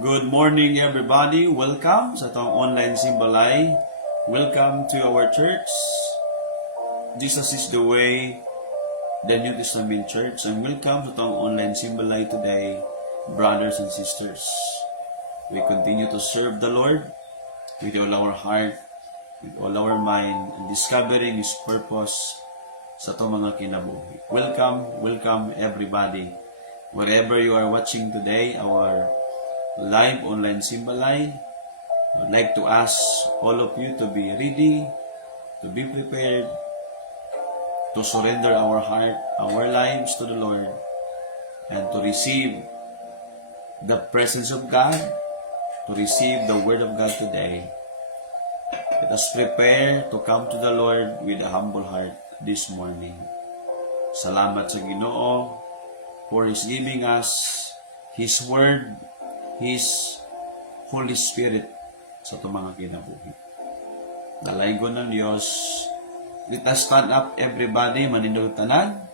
Good morning everybody. Welcome sa itong online simbalay. Welcome to our church. Jesus is the way, the New Testament church. And welcome sa itong online simbalay today, brothers and sisters. We continue to serve the Lord with all our heart, with all our mind, and discovering His purpose sa itong mga kinabuhi. Welcome everybody. Wherever you are watching today, our live online simbalay, I would like to ask all of you to be ready, to be prepared, to surrender our heart, our lives to the Lord, and to receive the presence of God, to receive the Word of God today. Let us prepare to come to the Lord with a humble heart this morning. Salamat sa Ginoo for His giving us His Word, His Holy Spirit sa itong mga kinabuhi. Dalayan ko ng Diyos. Let us stand up everybody, manindog tanan.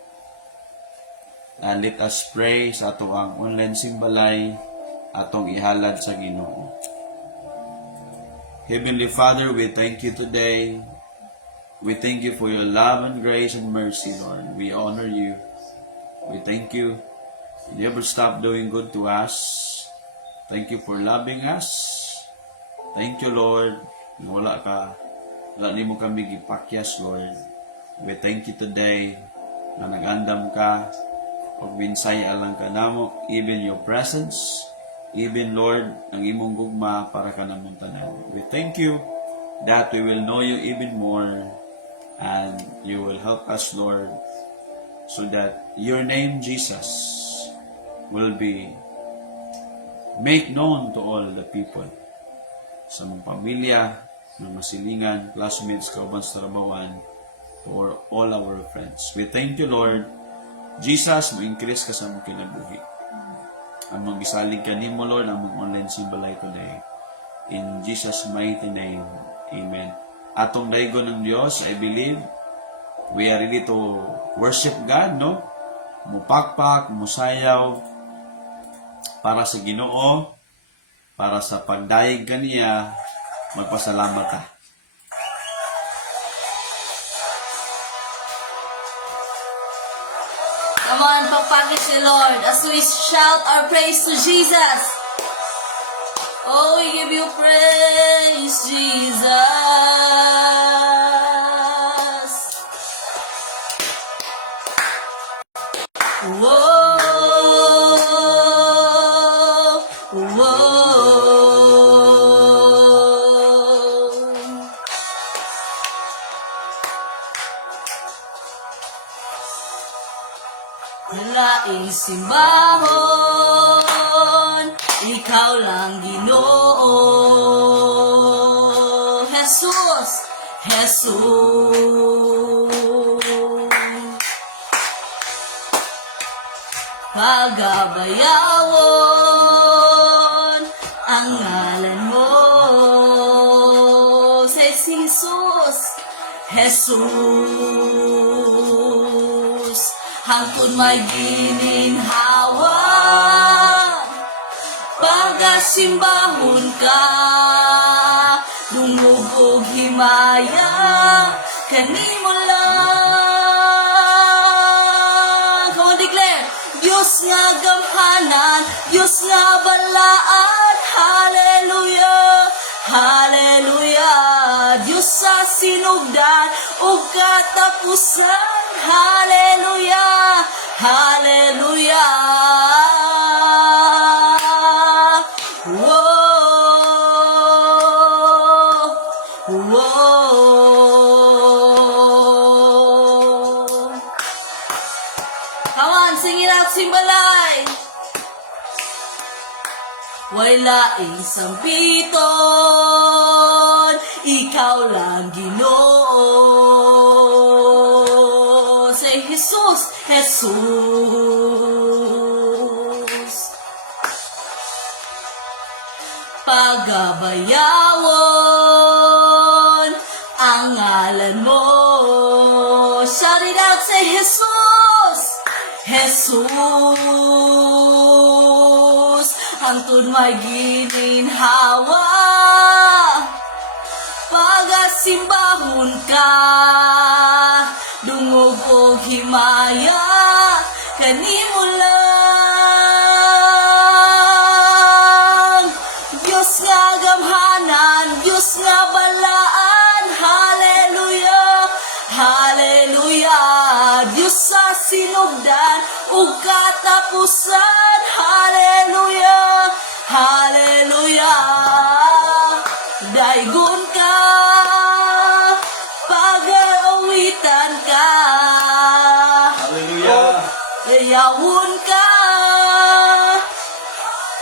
And let us pray sa atong online simbalay atong ihalad sa Ginoo. Heavenly Father, we thank you today. We thank you for your love and grace and mercy, Lord. We honor you. We thank you. You never stop doing good to us. Thank you for loving us. Thank you, Lord. Wala ni mo kami gipakyas, Lord. We thank you today na nagandam ka o minsay alang ka namo, even your presence, even, Lord, ang imong gugma para ka namong tanan. We thank you that we will know you even more and you will help us, Lord, so that your name, Jesus, will be make known to all the people, sa mga pamilya, mga masilingan, classmates, kauban sa trabawan, for all our friends. We thank you, Lord. Jesus, mo-increase ka sa mga kinabuhi. Ang mag-isalig ka ni mo, Lord, ang mga online simbalay today. In Jesus' mighty name, Amen. Atong daygon ng Diyos, I believe, we are ready to worship God, no? Mupakpak, musayaw, para sa Ginoo, para sa pagdayeg kaniya, magpasalamat ka. Come on, pagpakit si Lord as we shout our praise to Jesus. Oh, we give you praise, Jesus. Whoa. Laing simbahon, ikaw lang Ginoo. Jesus, Jesus. Pagabayawon ang ngalan mo. Say Jesus, Jesus. Hangtod may gininhawa, pagasimbahon ka, dumugog himaya, kanimo lang. Come on, declare, Diyos nga gamhanan, Diyos nga balaan, hallelujah, hallelujah. Diyos sa sinugdan, o katapusan, hallelujah, hallelujah. Whoa, whoa. Come on, sing it out, simbalay. Walaing sampiton, ikaw lang Ginoo. Say Jesus, Jesus. Pagabayawon ang ngalan mo. Shout it out, say Jesus, Jesus. hangtod may gininhawa. Pagasimbahon ka, dungog o himaya, kanimo lang. Diyos nga gamhanan, Diyos nga balaan, hallelujah, hallelujah. Diyos sa sinugdan, ug katapusan, hallelujah, hallelujah. Daigon ka, pag-awitan ka, Hallelujah. yawon ka,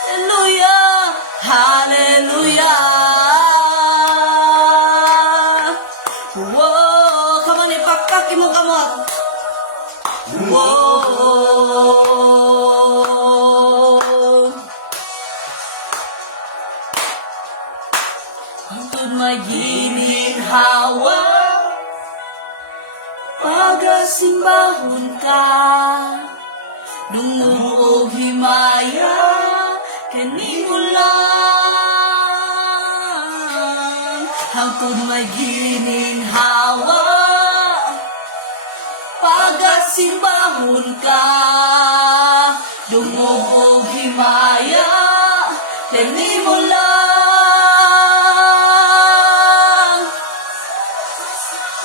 hallelujah, hallelujah. Whoa, come on, ipakak imong kamot. Whoa. Hangtod may gininhawa, pagasimbahon ka, dungog o himaya, kanimo lang. Hangtod may gininhawa, pagasimbahon ka, dungog o himaya, kanimo lang.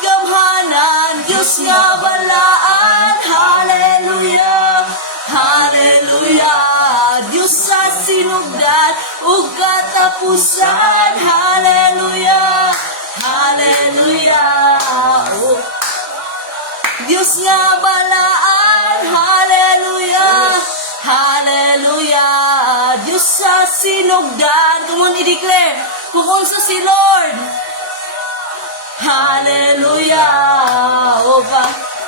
Gamhanan, Diyos nga balaan, hallelujah, hallelujah. Diyos sa sinugdan, ug katapusan, hallelujah, hallelujah. Oh. Diyos nga balaan, hallelujah, hallelujah. Diyos sa sinugdan, kumon i-declare, kung unsa si Lord, hallelujah. O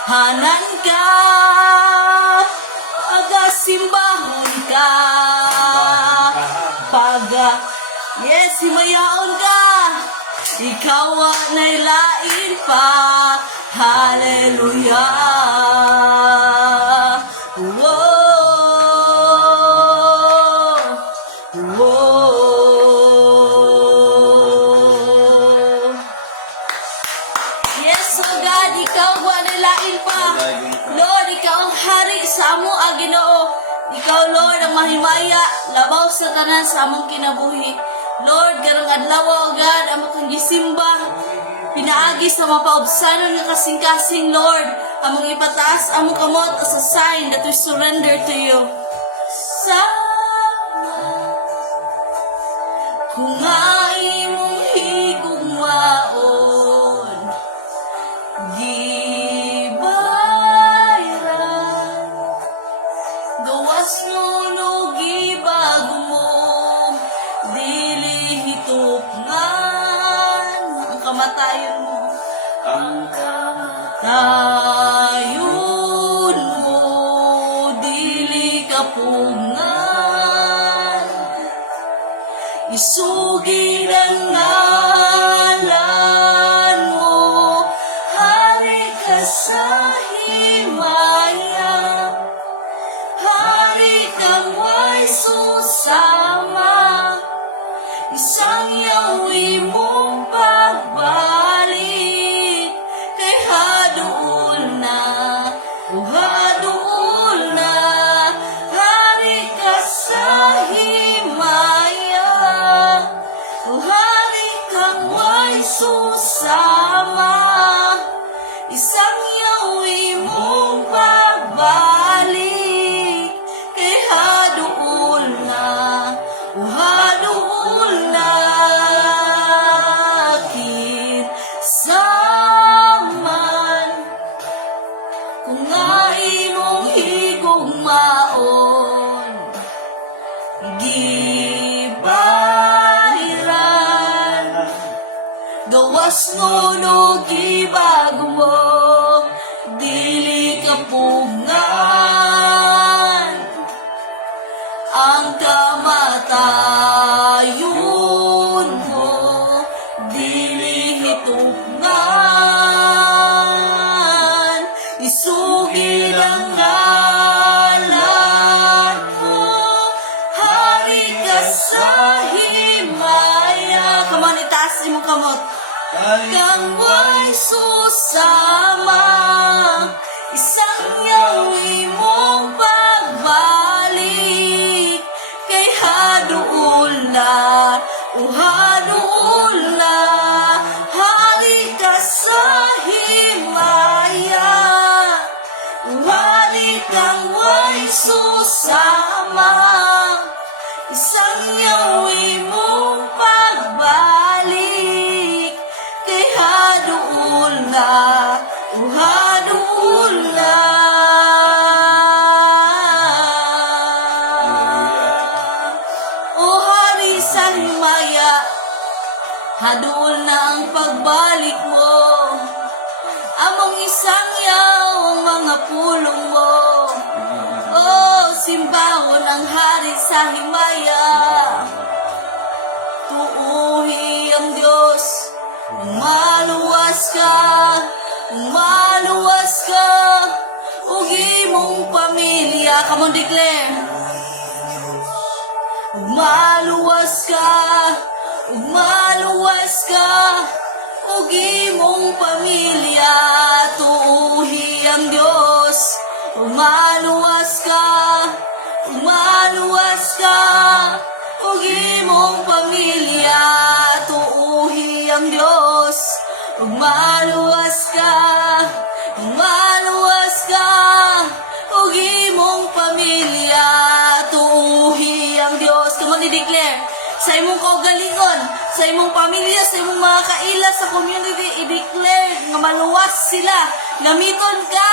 hanan ka, pagasimbahon ka, yes, himayaon ka, ikaw ay lain pa, hallelujah. Whoa, whoa. Yes, oh God, ikaw wanilain pa. Lord, ikaw ang hari sa amo, Ginoo. Ikaw, Lord, ang mahimaya, labaw sa tanan sa among kinabuhi. Lord, garang adlaw, oh God, amo kang gisimba. Pinaagi sa mapaubsanon nga kasing-kasing, Lord. Among ipataas, among kamot as a sign that we surrender to you. Kung ay mong higugmaon, gibayran, gawas no gibago mo, dili hitupngan, ang kamatayon mo, ang kamatayon mo, dili kapungan, isugid ang ngalan mo, hari ka sa himaya, hari kang may susama, isang yawi mong pagbalik, kay haduol na, haduol na, hari ka sa himaya, hari kang may susama, isang yawi mong pagbalik, kay haduol na, haduol na, kinsaman, kung nga imong higugmaon, gibayran, gawas nguno gibago mo, dili kapungan, ang kamatayon mo, dili hitupngan, isugid ang ngalan mo, hari ka taas imong kamot. Kang way susama, isang yaw imong pagbalik, kay haduol na, haduol na, hari ka sa himaya, hari kang way susama, isang yaw imong pagbalik, kay haduol na, haduol na. O hari sa himaya, haduol na ang pagbalik mo. Among isang yaw ang mga pulong mo. O simbahon ang hari sa himaya. Tuuhi ang Diyos, umaluwas ka, umaluwas ka, ug imong pamilya. Come on, declare. Umaluwas ka, umaluwas ka, ug imong pamilya. Tuuhi ang Diyos, umaluwas ka, umaluwas ka, ug imong pamilya. Tuuhi ang Diyos, umaluwas ka, umaluwas ka, ug imong pamilya. Tuuhi ang Diyos. Come on, i-declare. Sa imong kaugalingon, sa imong pamilya, sa imong mga kaila sa community, i-declare nga maluwas sila. Gamiton ka.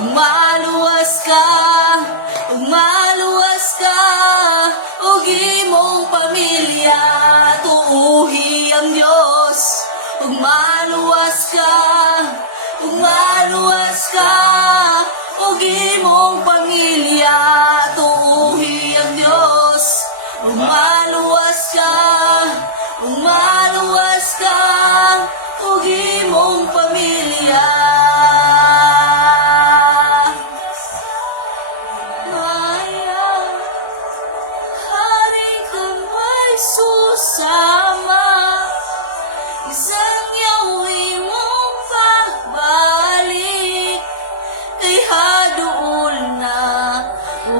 Umaluwas ka, umaluwas ka, ug imong pamilya. Tuuhi ang Diyos. Umaluwas ka, umaluwas ka, ug imong pamilya. Tuuhi ang Diyos. Umaluwas ka, umaluwas ka, ug imong pamilya. Maya, hari kang may susama, isang yaw imong pagbalik, kay haduol na,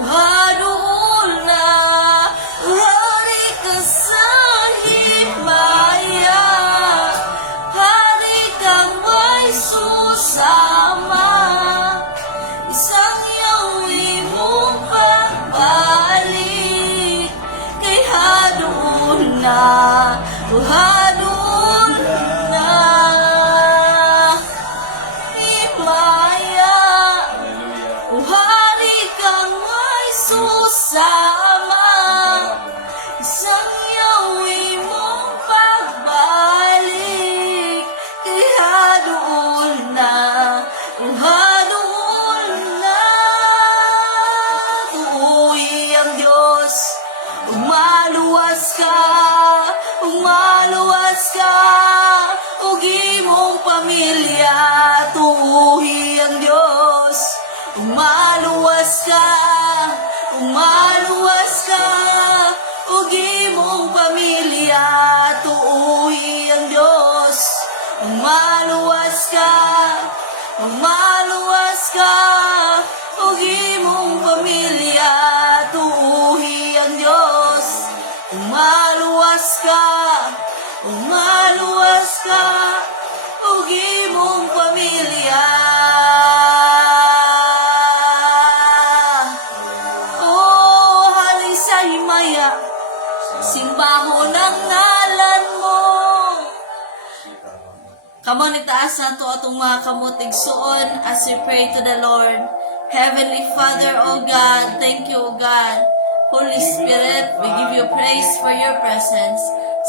haduol na, hari ka sa himaya, hari kang may susama, isang yaw imong pagbalik, kay haduol na, haduol na, himaya. Hari kang may susama, isang yaw imong pagbalik, kay haduol na, haduol na. Tuuhi ang Diyos, umaluwas ka, umaluwas ka, ug imong pamilya. Tuuhi ang Diyos, umaluwas ka, umaluwas ka, ug imong pamilya. Tuuhi ang Diyos, umaluwas ka, umaluwas ka, ug imong pamilya. Tuuhi ang Diyos, umaluwas ka, umaluwas ka, ug imong pamilya. Oh, hari sa himaya, simbahon ang ngalan mo. Kamon itaas na to atong mga kamutig suon as we pray to the Lord. Heavenly Father, O God, thank you, O God. Holy Spirit, we give you praise for your presence.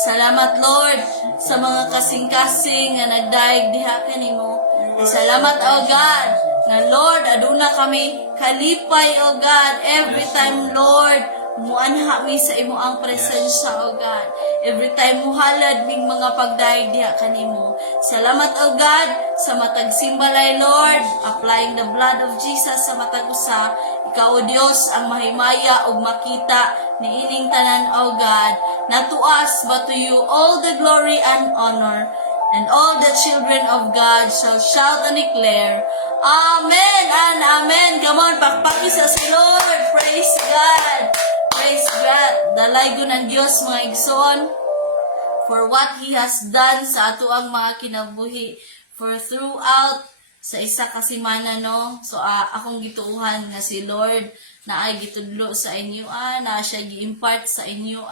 Salamat, Lord, sa mga kasing-kasing nga nagdaig diha kanimo. Salamat, O God, na Lord, aduna kami kalipay, O God, every time, Lord, muanha mi sa imo ang presensya, O God. Every time muhalad ming mga pagdaig diha kanimo. Salamat, O God, sa matag simbalay, Lord, applying the blood of Jesus sa matag usa. Ikaw, O Dios, ang mahimaya ug makita ni ining tanan, O God, na to us but to you all the glory and honor. And all the children of God shall shout and declare, Amen and Amen. Come on, pakpaki sa si Lord. Praise God. Praise God. Dalaygo ng Diyos, mga igsoon, for what He has done sa ato ang mga kinabuhi. For throughout sa isa kasimana, no? So, akong gituuhan nga si Lord na ay gitudlo sa inyo, na siya gi-impart sa inyo,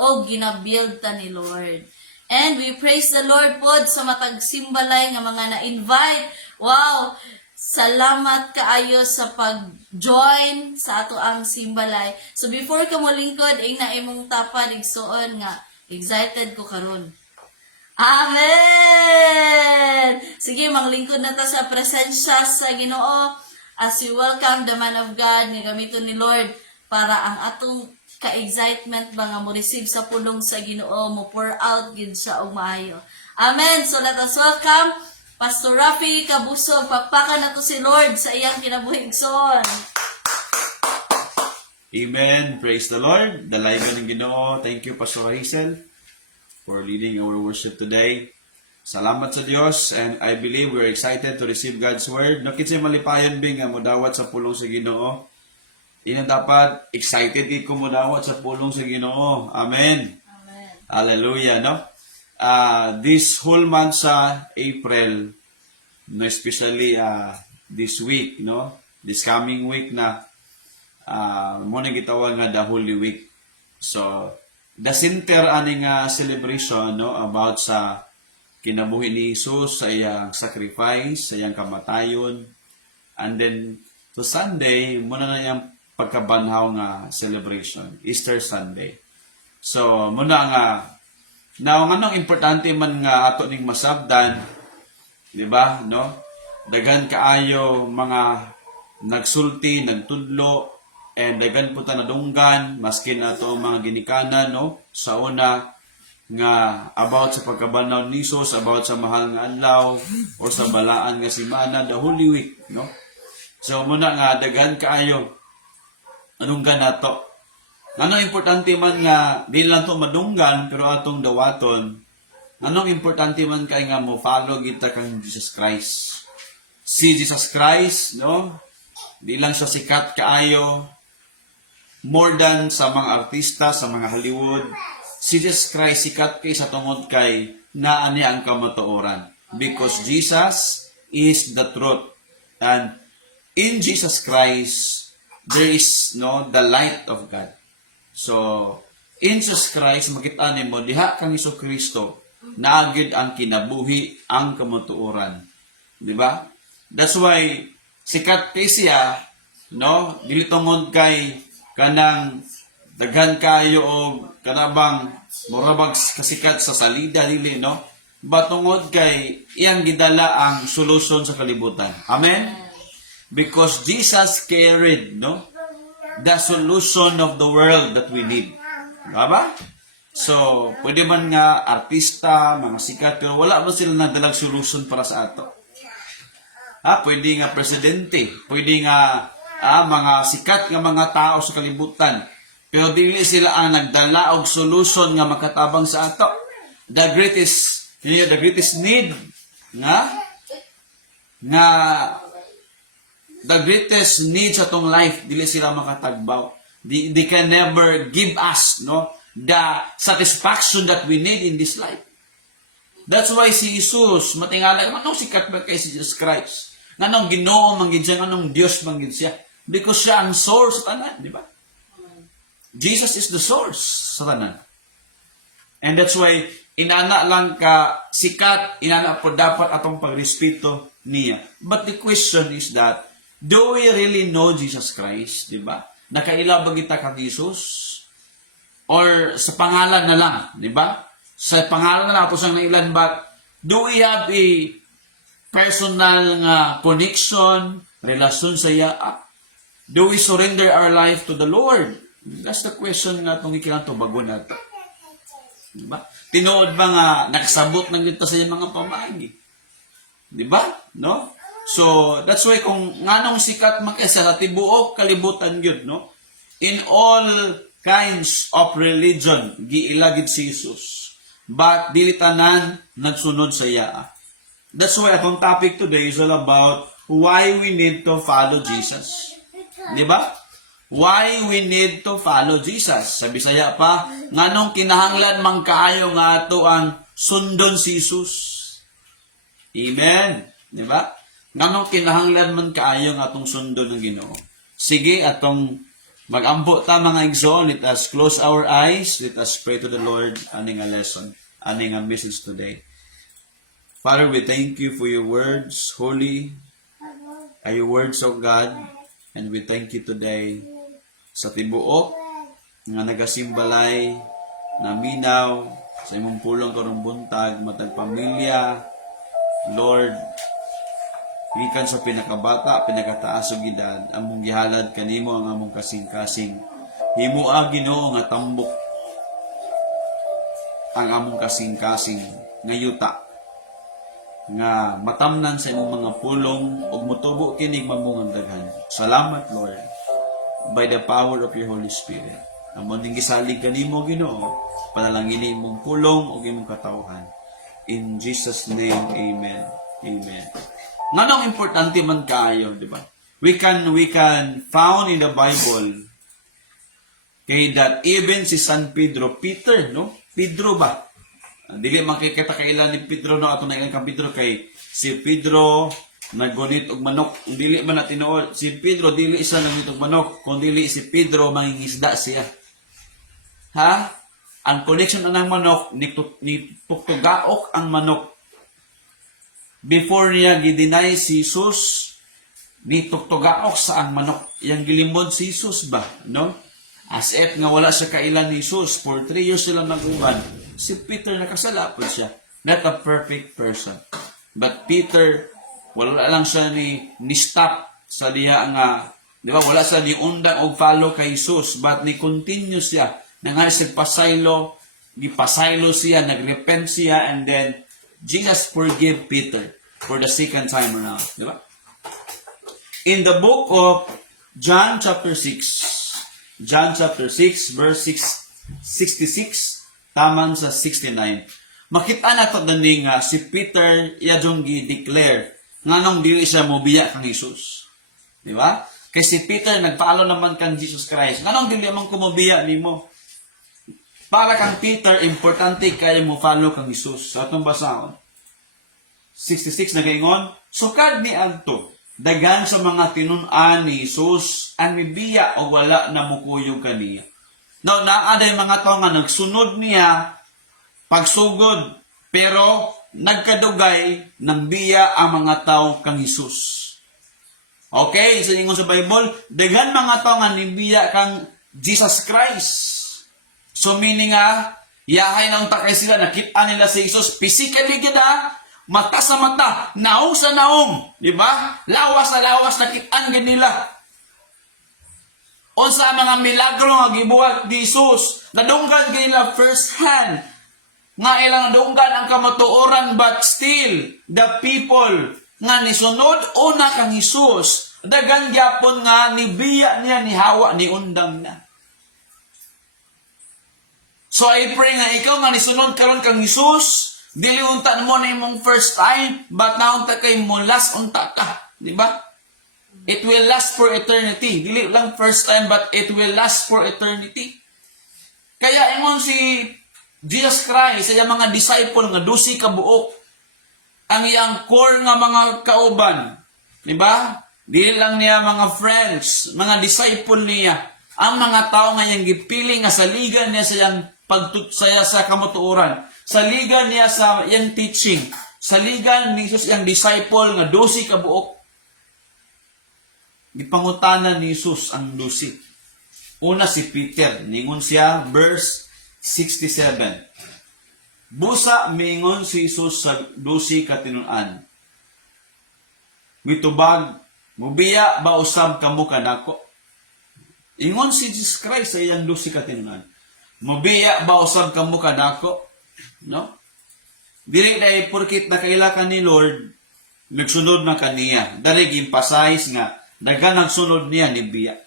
o ginabuild ta ni Lord. And we praise the Lord pod sa matag simbalay nga mga na-invite. Wow! Salamat kaayo sa pag-join sa ato ang simbalay. So before ka mo lingkod, na imong tapan, igsoon nga, excited ko karon. Amen! Sige, manglingkod na ta sa presensya sa Ginoo as we welcome the man of God nga gamiton ni Lord para ang atong ka-excitement ba nga mo receive sa pulong sa Ginoo, mo pour out gid siya og maayo. Amen. So let us welcome Pastor Rafi Cabusog. Pakpakan nato si Lord sa iyang kinabuhigson. Amen. Praise the Lord. Dalaygan ng Ginoo. Thank you, Pastor Hazel, for leading our worship today. Salamat sa Dios, and I believe we're excited to receive God's Word. Nakitsay malipayan bing nga modawat sa pulong sa Ginoo. Ina dapat excited gid ko modawat sa pulong sa Ginoo. Amen. Amen. Hallelujah, no? This whole month sa April, no, especially this week, no? This coming week na mo na gitawag nga the Holy Week. So, the center aning celebration, no, about sa kinabuhi ni Jesus, sa iyang sacrifice, sa iyang kamatayon. And then so Sunday, muna na yung pagkabanhaw nga celebration, Easter Sunday. So, muna nga, now, anong importante man nga ato ning masabdan, di ba, no? Dagan kaayo mga nagsulti, nagtudlo, and dagan po ta nadunggan, maskin ato mga ginikanan, no? Sa una, nga about sa pagkabanhaw ni Jesus, about sa mahal nga adlaw, o sa balaan nga simana, the Holy Week, no? So, muna nga, dagan kaayo, nadunggan nato. Anong importante man nga, di lang to madunggan, pero atong dawaton, anong importante man kay nga mo follow kita kang Jesus Christ. Si Jesus Christ, no? Di lang siya sikat kaayo, more than sa mga artista, sa mga Hollywood. Si Jesus Christ sikat kay sa tungod kay naa niya ang kamatuoran. Because Jesus is the truth. And in Jesus Christ, there is, no, the light of God. So, in Jesus Christ, makita nimo diha kang Kristo naagid ang kinabuhi, ang kamatuoran. Di ba? That's why sikat kay siya, no, dili tungod kay kanang daghan kayo og kanabang murabag kasikat sa salida dili, no? Batungod kay iyang gidala ang solusyon sa kalibutan. Amen. Because Jesus carried, no, the solution of the world that we need. Diba? So, pwede man nga artista, mga sikat, pero wala ba sila nagdalang solution para sa ato? Pwede nga presidente, pwede nga mga sikat nga mga tao sa kalibutan, pero dili sila ang nagdala og solution nga makatabang sa ato. The greatest need the greatest need sa tong life, dili sila makatagbaw. They can never give us, no, the satisfaction that we need in this life. That's why si Jesus, matingala, anong sikat ba kay si Jesus Christ? Anong Ginoo manggid siya, anong Dios manggid siya? Because siya ang source sa tanan, di ba? Jesus is the source sa tanan. And that's why, inana lang ka sikat, inana po dapat atong pagrespeto niya. But the question is that, do we really know Jesus Christ, di ba? Nakaila ba kita kang Jesus? Or sa pangalan na lang, di ba? Sa pangalan na lang, tapos ang nailan ba? Do we have a personal connection, relasyon sa iya? Do we surrender our life to the Lord? That's the question nga itong ikilang to, bago na ito. Di ba? Tinood ba nga, nakasabot ng dito sa mga pamagi? Di ba? No? So, that's why kung nganong sikat man kay sa tibuok kalibutan gyud, no? In all kinds of religion, giilagid si Jesus. But dili tanan nagsunod sa iya. That's why atong topic today is all about why we need to follow Jesus. Di ba? Why we need to follow Jesus. Sa Bisaya pa, nganong kinahanglan man kaayo nga ato ang sundon si Jesus. Amen. Di ba? Nganong kinahanglan man kaayo nga atong sundon ng Ginoo. Sige, atong mag-ambo ta mga igsoon. Let us close our eyes. Let us pray to the Lord. Aning a lesson. Aning a message today. Father, we thank you for your words. Holy are your words, O God. And we thank you today sa tibuok nga nagasimbalay na minaw sa imong pulong karong buntag matag pamilya. Lord, gikan sa pinakabata, pinakataas og edad, among gihalad kanimo ang among kasing-kasing. Himuha Ginoo nga tambok ang among kasing-kasing nga yuta nga matamnan sa imong mga pulong ug motubo kinig mamungang daghan. Salamat, Lord, by the power of your Holy Spirit. Amon ning gisalig kanimo Ginoo, panalangin imong pulong ug imong katawhan. In Jesus' name, amen. Amen. Nganong importante man kaayo, di ba? We can found in the Bible kay that even si San Pedro, Peter, no? Pedro ba? Dili makikita kailan ni Pedro, no? Ato na ilang kang Pedro kay si Pedro naggunit og manok. Dili man na tinuod si Pedro, dili isa naggunit og manok, kun dili si Pedro mangingisda siya. Ha? Ang connection ng manok ni tuktugaok ang manok. Before niya gidinay si Jesus, nitugtugaok sa ang manok. Yang gilimbod si Jesus ba? No? As if nga wala siya kailan ni Jesus. For 3 years sila nag-uban. Si Peter nakasala po siya. Not a perfect person. But Peter, wala lang siya ni stop sa diha nga, di ba? Wala siya ni undang o follow kay Jesus. But ni continue siya. Nangyari si pasaylo, ni pasaylo siya, nagrepent siya, and then Jesus forgave Peter for the second time around. Di ba? In the book of John chapter 6, verse 66, taman sa 69, makita na ito dani nga si Peter yadong gi-declare nganong dili siya mobiya kang Jesus. Di ba? Kay si Peter nagpaalo naman kang Jesus Christ. Nganong dili man kumobiya nimo? Para kang Peter, importante kayo mo follow kang Jesus. Sa atong basahon, 66 na gaingon, sukad ni adto, dagan sa mga tinun-an ni Jesus, ang mibiya o wala na mukuyog kaniya. Now, naaday mga tao nga nagsunod niya, pagsugod, pero nagkadugay ng biya ang mga tao kang Jesus. Okay, sa ingon sa Bible, dagan mga tao nga nibiya kang Jesus Christ. So meaning yahay na unta kay sila, nakita nila si Jesus, physically gina, mata sa mata, naong sa naong, di ba? Lawas na lawas, nakitaan nila. Unsa mga milagro nga gibuhat ni Jesus, nadunggan nila first hand, nga ilang nadunggan ang kamatuoran, but still, the people nga nisunod una kang Jesus, dagan gyapon nga nibiya niya, ni hawa, ni undang na. So I pray nga ikaw nga nisunod karon kang Jesus, dili unta mo na imong first time, but naunta kay mo last unta ka, di ba? It will last for eternity. Dili lang first time, but it will last for eternity. Kaya ingon si Jesus Christ sa mga disciple nga 12 ka buok, ang iyang core nga mga kauban, di ba? Dili lang niya mga friends, mga disciple niya, ang mga tao nga iyang gipili nga saligan niya sa iyang pagtutsaya sa kamutuoran, saligan niya sa iyang teaching, saligan ni Jesus iyang disciple nga 12 ka buok. Gipangutanan ni Jesus ang 12. Una si Peter, ningon siya, verse 67. Busa mingon si Jesus sa 12 ka tinun-an. Mitubag, mubiya ba usab kamo kanako? Ingon si Jesus Christ sa iyang 12 ka tinun-an. Mubiya ba usab kamo kanako? No? Dili dai porkit nakaila ka ni Lord, nagsunod na kaniya. Dari giemphasize nga daghan nagsunod niya ni biya.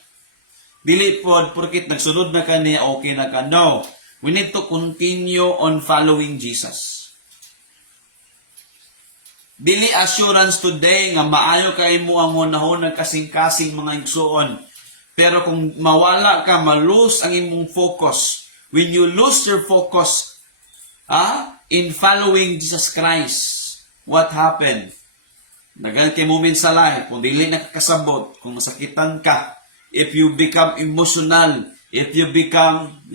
Dili pod porket nagsunod na kaniya okay na ka. No. We need to continue on following Jesus. Dili assurance today nga maayo kay mo ang hunahon kasing-kasing mga igsuon. Pero kung mawala ka, malose ang imong focus. When you lose your focus in following Jesus Christ, what happened? Nagal kay moment sa lahi, kung dili nakakasabot, kung masakitan ka, if you become emotional, if you become,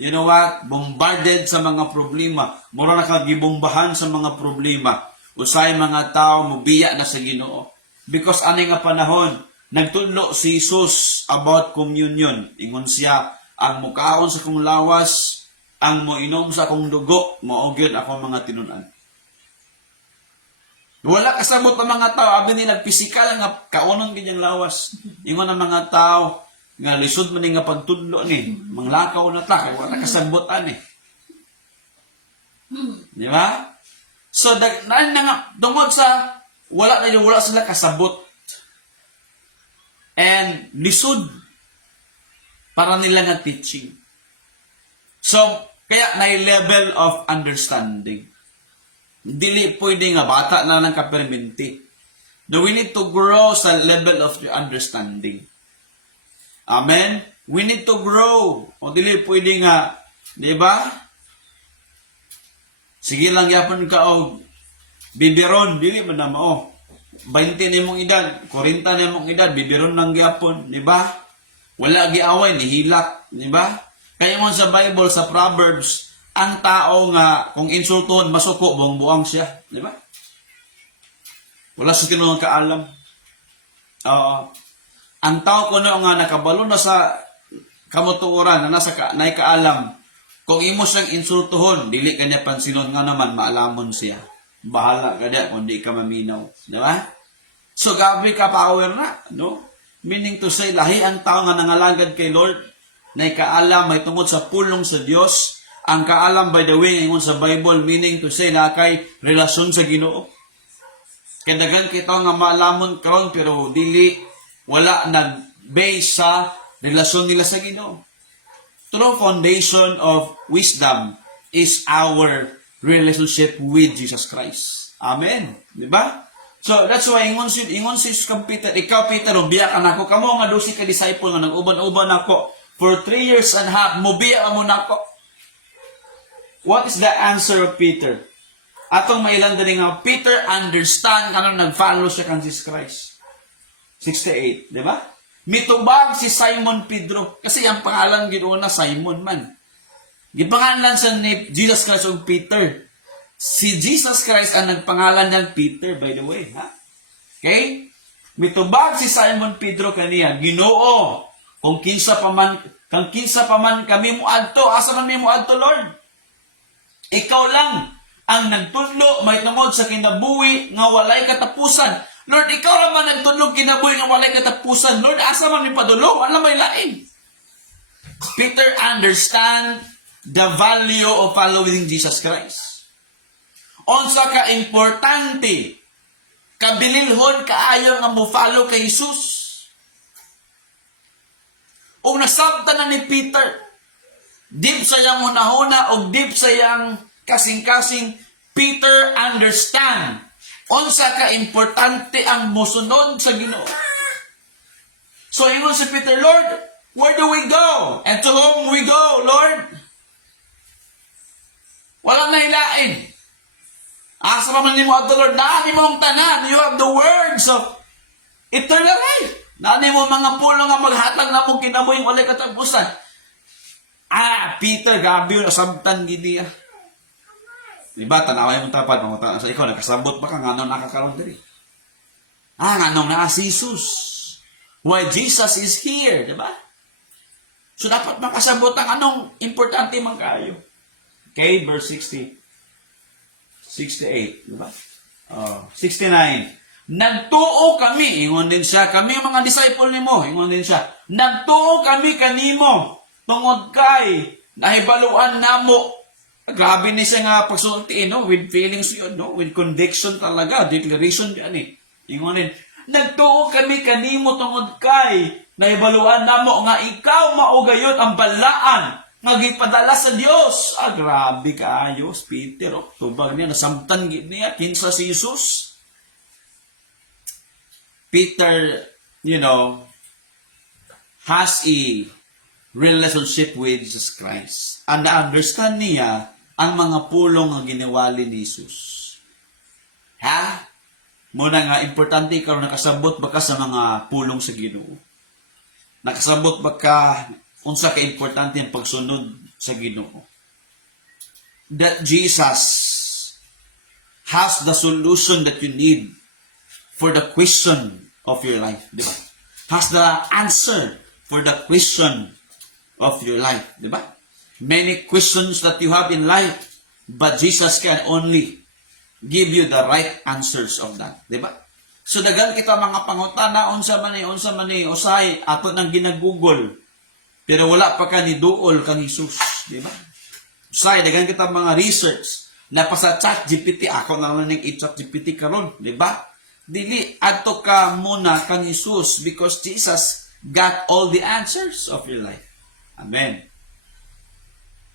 bombarded sa mga problema, mura na ka gibombahan sa mga problema, usay mga tao mubiya na sa Ginoo. Because ani nga panahon, nagtudlo si Jesus about communion. Ingon siya, ang mukaon sa kong lawas, ang moinom sa akong dugo, maogyod ako mga tinunan. Wala kasabot ng mga tao, abi nila pisikal nga kaunon ganyang lawas. Ingon ang mga tao, nga lisod man nga pagtudlo ni, manglakaw na ta, kaya wala kasabot ani. Di ba? So, naan na nga, tungkol sa, wala sila kasabot. And lisod para nila nga teaching. So, kaya na level of understanding. Dili pwede nga bata na ng kaperminti. No, we need to grow sa level of understanding. Amen? We need to grow. O dili pwede nga, di ba? Sige lang yapon ka o bibiron, dili man na mao. 20 na mong edad, 40 na mong edad, bibiron lang gyapon, di ba? Wala giaway, nihilak, di ba? Kaya mo sa Bible, sa Proverbs, ang tao nga, kung insultuhon, masuko, buang-buang siya, di ba? Wala sa tinunong kaalam. Ang tao ko na nga nakabalo na sa kamutuoran, na nasa naikaalam, kung imo siyang insultuhon, dili kanya pansinon nga naman, maalamon siya. Bahala ka na kung di ka maminaw. Di ba? So, gabi ka power na. No? Meaning to say, lahi ang tao nga nangalagad kay Lord, na ikaalam, may tungkol sa pulong sa Diyos. Ang kaalam, by the way, ngayon sa Bible, meaning to say, na kay relasyon sa Ginoo. Kaya dagan kita nga maalamon karon pero dili, wala nag-base sa relasyon nila sa Ginoo. True foundation of wisdom is our relationship with Jesus Christ. Amen. Di ba? So, that's why, ingon si Peter, ikaw, Peter, biya ka na ako. Kamo nga 12 ka disciple nga nag-uban-uban ako. For 3 years and a half, mubiya ka mo na ako. What is the answer of Peter? Atong mailan din nga, Peter understand kanang nag-follow siya kan Jesus Christ. 68, di ba? Mitubag si Simon Pedro. Kasi ang pangalan ginoon na Simon man. Gipangalan sa ni Jesus Christ o Peter. Si Jesus Christ ang nagpangalan ng Peter, by the way. Ha? Okay? Mitubag si Simon Pedro kaniya, Ginoo, kung kinsa pa man kami mo adto, asa man mi mo adto, Lord? Ikaw lang ang nagtudlo may tungod sa kinabuhi nga walay katapusan. Lord, ikaw lang man nagtudlo kinabuhi nga walay katapusan. Lord, asa man mi padulo? Wala may lain. Peter understand the value of following Jesus Christ. Unsa ka importante, kabililhon kaayo nga mo follow kay Jesus. O nasabtan na ni Peter, deep sa yang hunahuna o deep sa yang kasing-kasing, Peter understand unsa ka importante ang mosunod sa Ginoo. So ingon si Peter, Lord, where do we go? And to whom we go, Lord? Wala na hilain. Asa pa man nimo adto, Lord? Naani mo ang tanan. You have the words of eternal life. Naani mo mga pulo nga maghatag na mong kinabuhing walay katapusan. Peter, gabi yun, asabtan gidi. Diba, tanaway mong tapat, sa ikaw, nagkasabot ba ka, nga nung nakakaroon diri? Nga nung na si Jesus. Why Jesus is here, diba? So, dapat makasabot ang anong importante man kayo. Okay, verse 60. 68, diba? 69. Nagtuo kami, ingon din siya, kami ang mga disciple nimo, ingon din siya. Nagtuo kami kanimo, tungod kay, nahibaluan namo. Grabe ni siya nga pagsulti, no? With feelings yun, no? With conviction talaga, declaration yan eh. Ingonin, nagtuo kami kanimo tungod kay naibaluan namo nga ikaw maugayot ang balaan nga gipadala sa Dios. Grabe kaayo, Peter. Tubag niya, nasamtan gid niya kinsa si Jesus. Peter, has a relationship with Jesus Christ. And na-understand niya ang mga pulong nga ginawali ni Jesus. Ha? Muna nga, importante ikaw nakasabot ba ka sa mga pulong sa Ginoo? Nakasabot ba ka unsa ka importante ang pagsunod sa Ginoo? That Jesus has the solution that you need for the question of your life, di ba? Has the answer for the question of your life, di ba? Many questions that you have in life, but Jesus can only give you the right answers of that, di ba? So dagan kita mga pangutana unsa man ni usahay ato nang ginagugol. Pero wala pa ka ni duol kang Jesus, di ba? Usahay dagan kita mga research na pa sa ChatGPT, ako na lang i-ChatGPT karon, di ba? Dili adto ka muna kang Jesus because Jesus got all the answers of your life. Amen.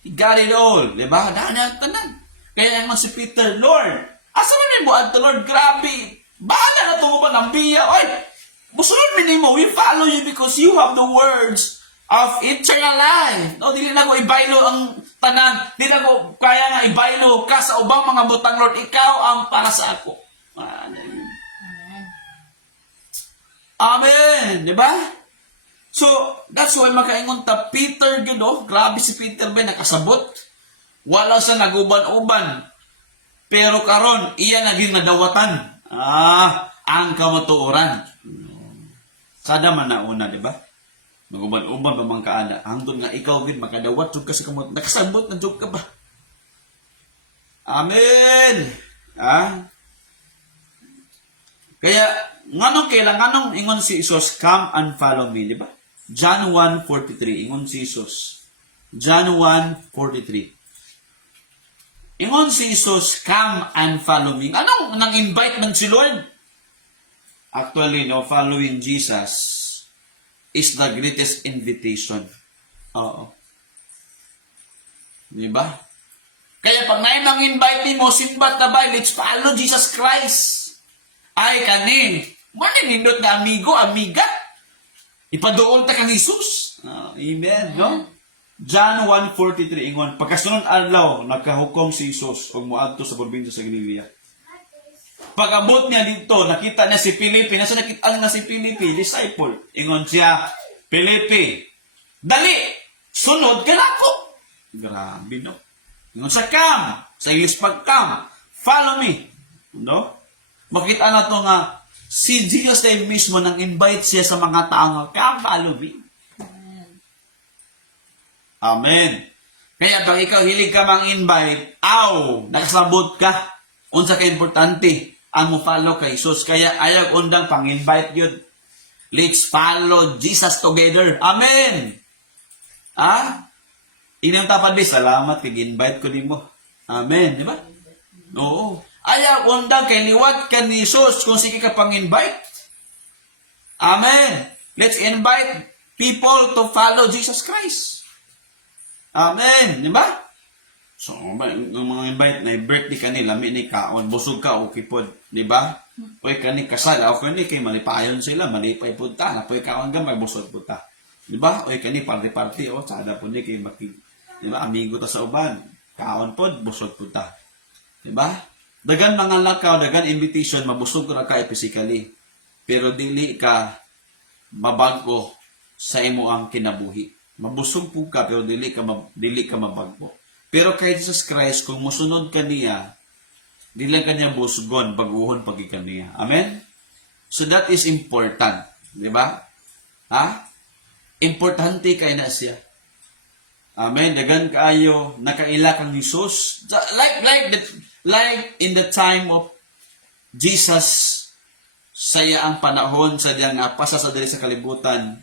He got it all, di ba? Tanan. Kaya naman si Peter, Lord, asa man mo adto, Lord? Grabe. Bahala na tungo pa ng biya. Oy, musulod mo, we follow you because you have the words of eternal life. No, dili na ko ibaylo ang tanan. Dili na ko kaya nga ibaylo ka sa ubang mga butang, Lord. Ikaw ang para sa ako. Amen. Di ba? So, that's why makaingon ta Peter gino. Grabe si Peter ba nakasabot. Wala sa naguban-uban. Pero karon iya naging nadawatan. Ang kamatuoran. Sada man nauna, di ba? Naguban-uban pa mang kaana. Hangtod nga ikaw gid makadawat jud ka sa kamot. Nakasabot na jud ka ba? Amen. Kaya nganong ingon si Jesus, come and follow me, di ba? John 1:43 ingon si Jesus. John 1:43. Ingon si Jesus, come and follow me. Anong nang-invite man si Lord? Actually, following Jesus is the greatest invitation. Oo. Di ba? Kaya pag nang invite mo, simbat na ba, let's follow Jesus Christ. Ay, kanin. Maninindot na amigo, amiga. Ipadoon ta kang Jesus. Amen, no? John 1:43 ingon, pagkasunod adlaw nagkahukom si Jesus og moadto sa probinsya sa Galilea. Pag-abot niya dito, nakita niya si Felipe. Nasa nakita niya si Felipe, disciple. Ingon siya, Felipe, dali, sunod ka na ako. Grabe, no? Ingon siya, come. Sa English pag come, follow me. No? Makita na to nga, si Jesus na mismo nang invite siya sa mga tao nga, come, follow me. Amen. Kaya pag ikaw hilig ka mang invite, nakasabot ka. Unsa ka importante ang mo follow kay Jesus. Kaya ayag undang pang-invite yun. Let's follow Jesus together. Amen. Inyong tapad salamat kay invite ko nimo. Amen, di ba? Oo. Ayag undang kay liwat ka ni Jesus kung sige ka pang-invite. Amen. Let's invite people to follow Jesus Christ. Amen. Di ba? So, mga invite na birthday ka nila, may ni kaon, busog ka, okay po. Di ba? Pwede ka ni kasal, okay ni kay malipayon sila, malipay po ta, na pwede kaon ka, magbusog po ta. Di ba? Pwede ka ni party-party, sada po ni kay di ba? Amigo ta sa uban, kaon po, busog po ta. Di ba? Dagan mga lakaw, dagan invitation, mabusog ka physically. Pero dili ka mabangko sa imo ang kinabuhi. Mabusog po ka, pero dili ka mabagbo. Pero kay Jesus Christ, kung musunod ka niya, di lang kanya busgon, baguhon pagi ka niya. Amen? So that is important. Di ba? Importante kay na siya. Amen? Dagan kaayo, nakaila kang Jesus. Like in the time of Jesus, saya ang panahon sa diyang pasa sa dali sa kalibutan,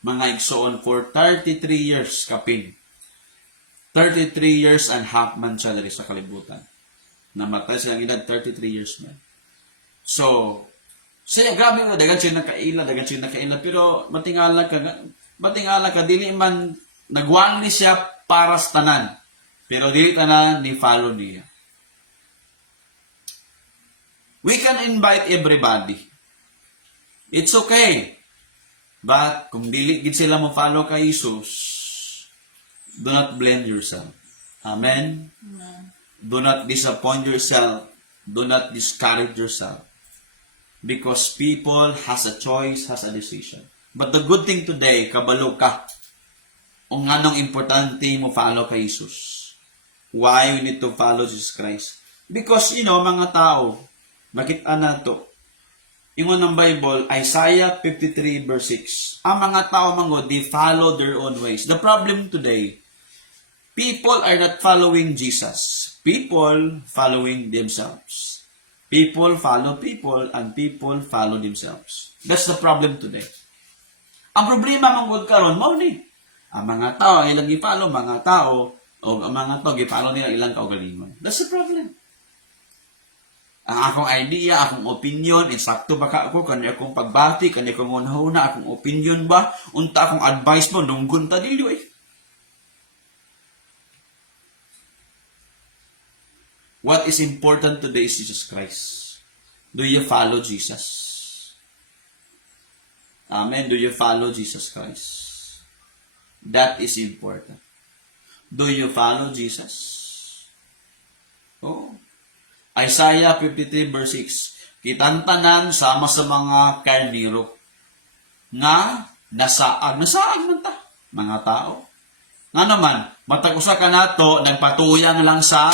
mga igsoon for 33 years kapin. 33 years and half man siya dali sa kalibutan. Namatay siyang edad 33 years man. So, Siya, grabe mo, dagan siya nakaila, pero matingala ka, dili man, nagwang ni siya para sa tanan, pero dili tanan ni follow niya. We can invite everybody. It's okay. But, kung dili gid sila mo follow kay Jesus, do not blame yourself. Amen? Do not disappoint yourself. Do not discourage yourself. Because people has a choice, has a decision. But the good thing today, kabalo ka. Kung anong importante mo follow kay Jesus. Why we need to follow Jesus Christ? Because, mga tao, makita na to. Ingon ng Bible, Isaiah 53 verse 6. Ang mga tao they follow their own ways. The problem today, people are not following Jesus. People following themselves. People follow people and people follow themselves. That's the problem today. Ang problema manggod karon mao ni. Ang mga tao ilang gi-follow mga tao o ang mga tao gi-follow nila ilang kaugalingon. That's the problem. Ang akong idea, akong opinion, insakto ba ka ako, kani akong pagbati, kani akong una-una, akong opinion ba, unta akong advice mo, nunggun ta dili eh. What is important today is Jesus Christ. Do you follow Jesus? Amen. Do you follow Jesus Christ? That is important. Do you follow Jesus? Oh. Isaiah 53 verse 6. Kitantanan sama sa mga karniro nga nasaag man ta mga tao. Nga naman, matag usa ka nato nagpatuyang lang sa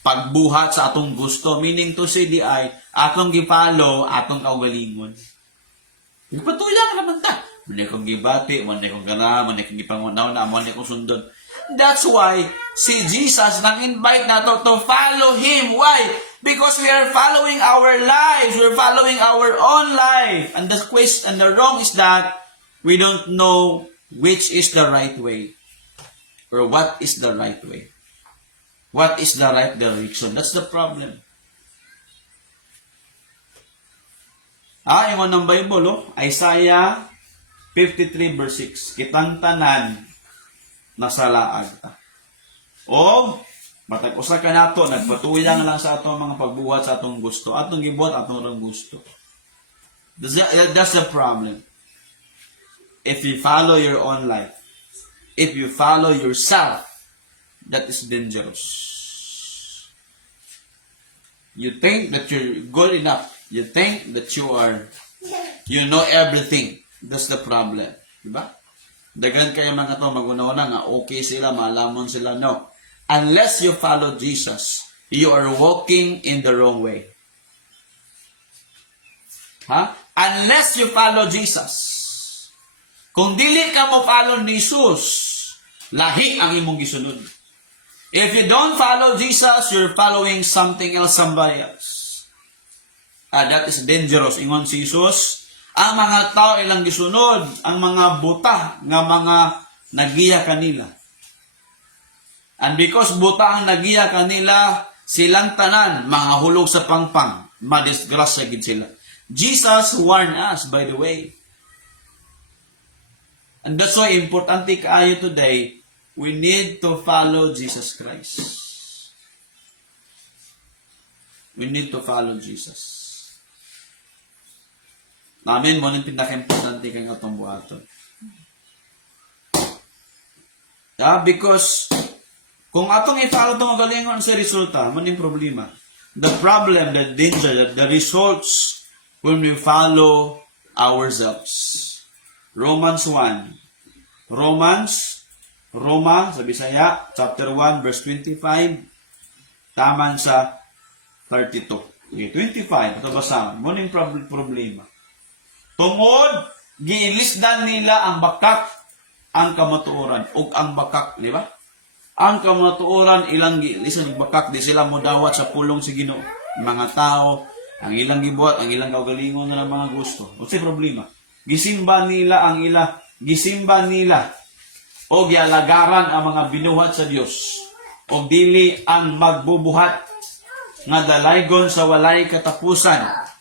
pagbuhat sa atong gusto, meaning to say di ay atong gipalo atong kaugalingon. Nagpatuyang naman ta. Muna kong gibati, muna kong gana, muna kong gipangunaw na, muna kong sundon. That's why si Jesus nang-invite nato to follow Him. Why? Because we are following our lives. We're following our own life. And the question and the wrong is that we don't know which is the right way. Or what is the right way. What is the right direction? That's the problem. Yung ng Bible, Isaiah 53 verse 6. Kitang tanan nasalaag ta. O, matag usa ka nato, nagpatuyang lang sa atong mga pagbuhat sa atong gusto. Atong gibuhat, atong lang gusto. That's the problem. If you follow your own life, if you follow yourself, that is dangerous. You think that you're good enough. You think that you know everything. That's the problem. Diba? Dagan kayo mga to, mag-una-una nga, okay sila, malamon sila. No. Unless you follow Jesus, you are walking in the wrong way. Unless you follow Jesus. Kung dili ka mo follow ni Jesus, lahi ang imong gisunod. If you don't follow Jesus, you're following something else, somebody else. That is dangerous. Ingon si Jesus, ang mga tao ilang gisunod, ang mga buta nga mga nagiya kanila. And because buta ang nagiya kanila, silang tanan, mga hulog sa pangpang, madisgrasya gid sila. Jesus warned us, by the way. And that's why importante kaayo today, we need to follow Jesus Christ. We need to follow Jesus. Amen. Mo nang pinaka-importante kang atong buhaton. Because kung atong i-follow itong galingon sa resulta, maning problema. The problem, the danger, the results when we follow ourselves. Romans 1. Roma, sa Bisaya, chapter 1, verse 25, taman sa 32. Okay, 25, ito basa. Maning problema. Tungod, giilisdan nila ang bakak, ang kamatuoran, o ang bakak, di ba? Ang kamatuoran, ilang giilisdan ang bakak, di sila modawat sa pulong si Ginoo. Mga tao, ang ilang gibuhat, ang ilang kaugalingon na ng mga gusto. O si problema, gisimba nila, o gialagaran ang mga binuhat sa Dios, o dili ang magbubuhat, nga dalaygon sa walay katapusan.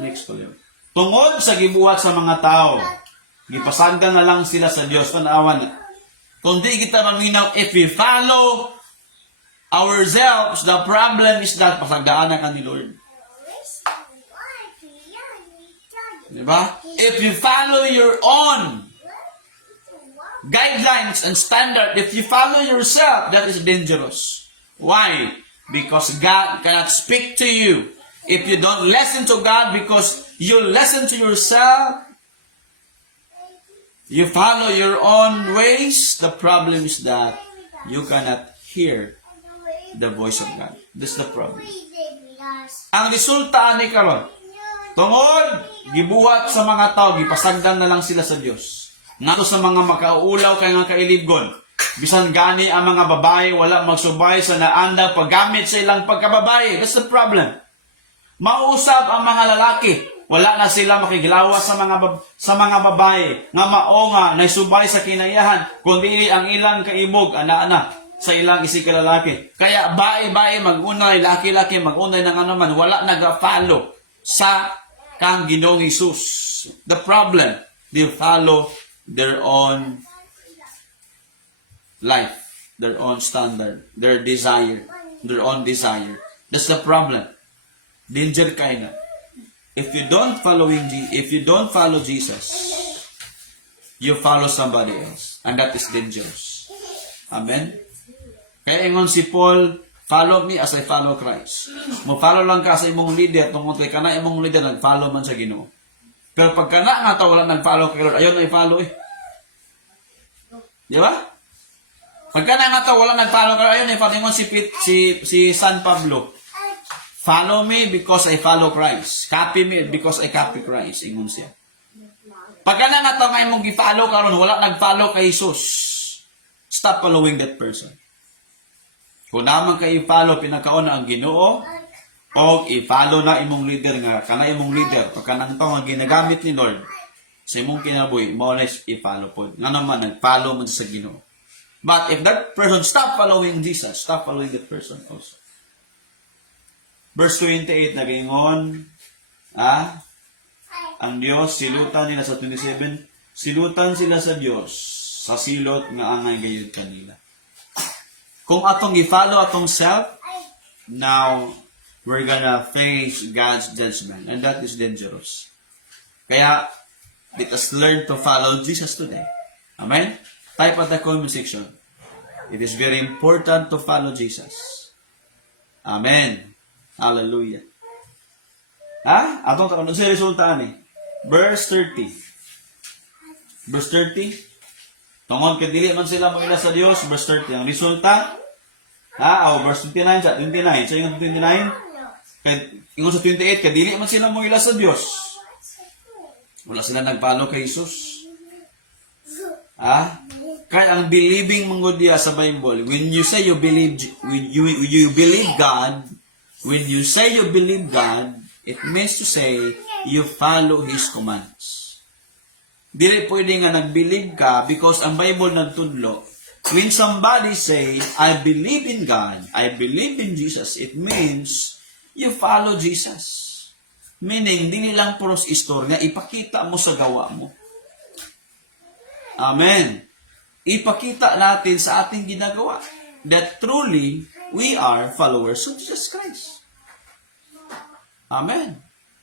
Next ko yun. Tungod sa gibuhat sa mga tao, gipasagdan na lang sila sa Dios. Panawan na. Kung di kita maminaw, if we follow ourselves, the problem is that pasagdaan na ka ni Lord. Diba? If you follow your own guidelines and standard, if you follow yourself, that is dangerous. Why? Because God cannot speak to you. If you don't listen to God because you listen to yourself, you follow your own ways, the problem is that you cannot hear the voice of God. That's the problem. Ang resulta ni karon, tungod gibuhat sa mga tao, gipasagdan na lang sila sa Dios. Nato sa mga makaulaw kay nga kailibgon, bisan gani ang mga babae wala magsubay sa naanda paggamit sa ilang pagkababae. That's the problem. Mausap ang mga lalaki, wala na sila makigilawas sa mga babae nga mao nga naisubay sa kinayahan kundi ang ilang kaibog ana-ana sa ilang isikalalaki. Kaya bae-bae magunay, laki-laki magunay ng ano man, wala nag-follow sa kang Ginoong Hesus. The problem, they follow their own life, their own standard, their desire, their own desire. That's the problem. Danger kayo na. If you don't follow Jesus, you follow somebody else, and that is dangerous. Amen. Kaya ingon si Paul, follow me as I follow Christ. Mo-follow lang ka sa imong leader, tungkol kay kana imong leader nag-follow man sa Ginoo. Pero pag kana nga ta wala nag-follow kay Lord, ayon na i-follow eh. Di ba? Pag kana nga ta wala nag-follow kay Lord, ayon na i-follow. Ingon si San Pablo, follow me because I follow Christ. Copy me because I copy Christ. Ingon siya. Pag kana nga ta nga imong gi-follow karon, wala nag-follow kay Jesus, stop following that person. Kung naman kayo i-follow, pinakauna ang Ginoo, o i-follow na imong leader nga, kana imong leader, pagka nang ito nga ginagamit ni Lord, sa imong kinabuhi, mo na i-follow po. Nga naman, nag-follow mo sa Ginoo. But if that person stop following Jesus, stop following that person also. Verse 28, nag-ingon, ang Diyos, silutan nila sa 27, silutan sila sa Diyos, sa silot nga angay gayud kanila. Kung atong i-follow atong self, now, we're gonna face God's judgment. And that is dangerous. Kaya, let us learn to follow Jesus today. Amen? Type at the comment section. It is very important to follow Jesus. Amen. Hallelujah. Atong takon sa resulta ni. Verse 30. Verse 30. Tungod kay dili man sila moila sa Dios, verse 30. Ang resulta, verse 29 sa 29. So yung 29, kay ingon sa 28, kay dili man sila moila sa Dios. Wala sila nagpalo kay Jesus. Kay ang believing manggod sa Bible, when you say you believe you believe God, when you say you believe God, it means to say you follow His commands. Dili pwede nga nag-believe ka because ang Bible nagtudlo. When somebody say, I believe in God, I believe in Jesus, it means you follow Jesus. Meaning, dili lang puros istorya, ipakita mo sa gawa mo. Amen. Ipakita natin sa ating ginagawa that truly we are followers of Jesus Christ. Amen.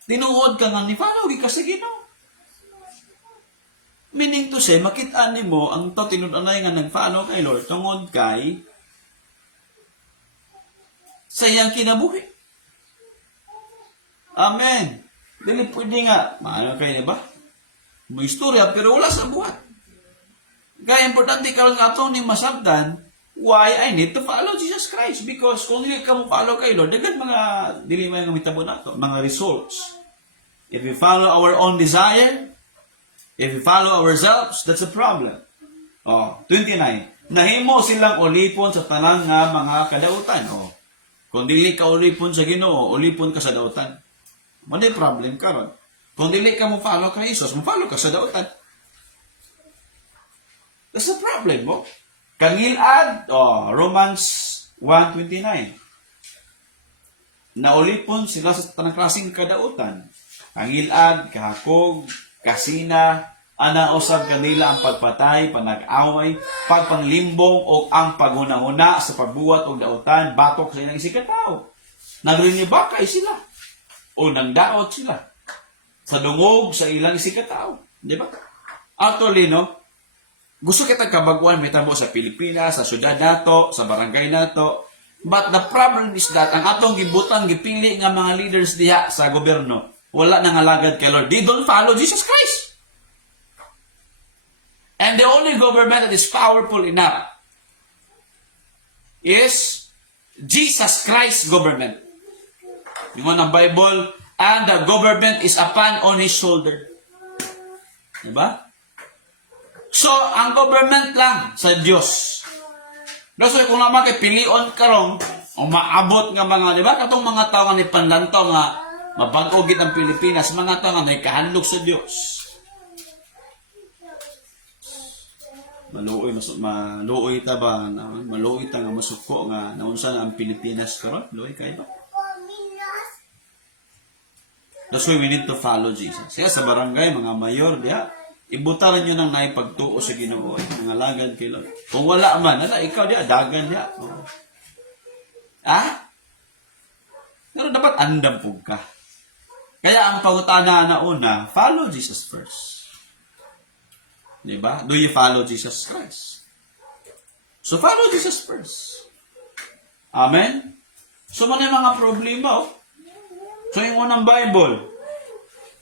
Tinuod ka nga ni follow ka sa Ginoo. Meaning to say, makita ni mo ang to tinud-anay nga nag-follow kay Lord tungod kay sa iyang kinabuhi. Amen. Dili pwede nga, maano kayo ba? May istorya, pero wala sa buhat. Kaya importante karon nga ato ni masabtan why I need to follow Jesus Christ. Because kung hindi ka mo follow kay Lord, dagan mga dili may mitabo nato, mga results. If we follow our own desire, if we follow ourselves, that's a problem. 29. Nahimo silang ulipon sa tanang nga mga kadautan. Kung dili ka ulipon sa Ginoo, ulipon ka sa dautan. May problem karon. Kung dili ka mo follow kay Jesus, mo follow ka sa dautan. That's a problem mo. Kangilad, Romans 1:29. Naulipon sila sa tanang klaseng kadautan. kangilad, kahakog, kasina, ana usab kanila ang pagpatay, panag-away, pagpanglimbong o ang paghuna-huna sa pagbuwat og dautan, batok sa ilang isikataw. Nagrinibakay sila o nangdaot sila sa dungog sa ilang isikataw. Di ba? Actually, no, gusto kita kabaguan mitabo sa Pilipinas, sa syudad nato, sa barangay nato. But the problem is that ang atong gibutang gipili nga mga leaders diha sa gobyerno wala nang alagad kay Lord. They don't follow Jesus Christ. And the only government that is powerful enough is Jesus Christ government. Yung ng Bible, and the government is upon on His shoulder. Diba? So, ang government lang sa Diyos. So, kung naman kay pilion karong, o maabot nga mga, di ba? Katong mga tao nga ni panlantaw nga, mabag-ogit ang Pilipinas, mga tao nga may kahandog sa Diyos. Maluoy ta ba? Maluoy ta nga masuko nga, naunsa nga ang Pilipinas karon? Luoy kayo ba? That's why we need to follow Jesus. Kaya sa barangay, mga mayor, diha, ibutaran nyo ng naipagtuo sa Ginoo, mga lagad kay Lord. Kung wala man, ikaw diha, dagan diha. Oh. Pero dapat andam pug ka. Kaya ang pangutana na una, follow Jesus first. Diba? Do you follow Jesus Christ? So follow Jesus first. Amen? So man yung mga problema, oh. So yung unang Bible,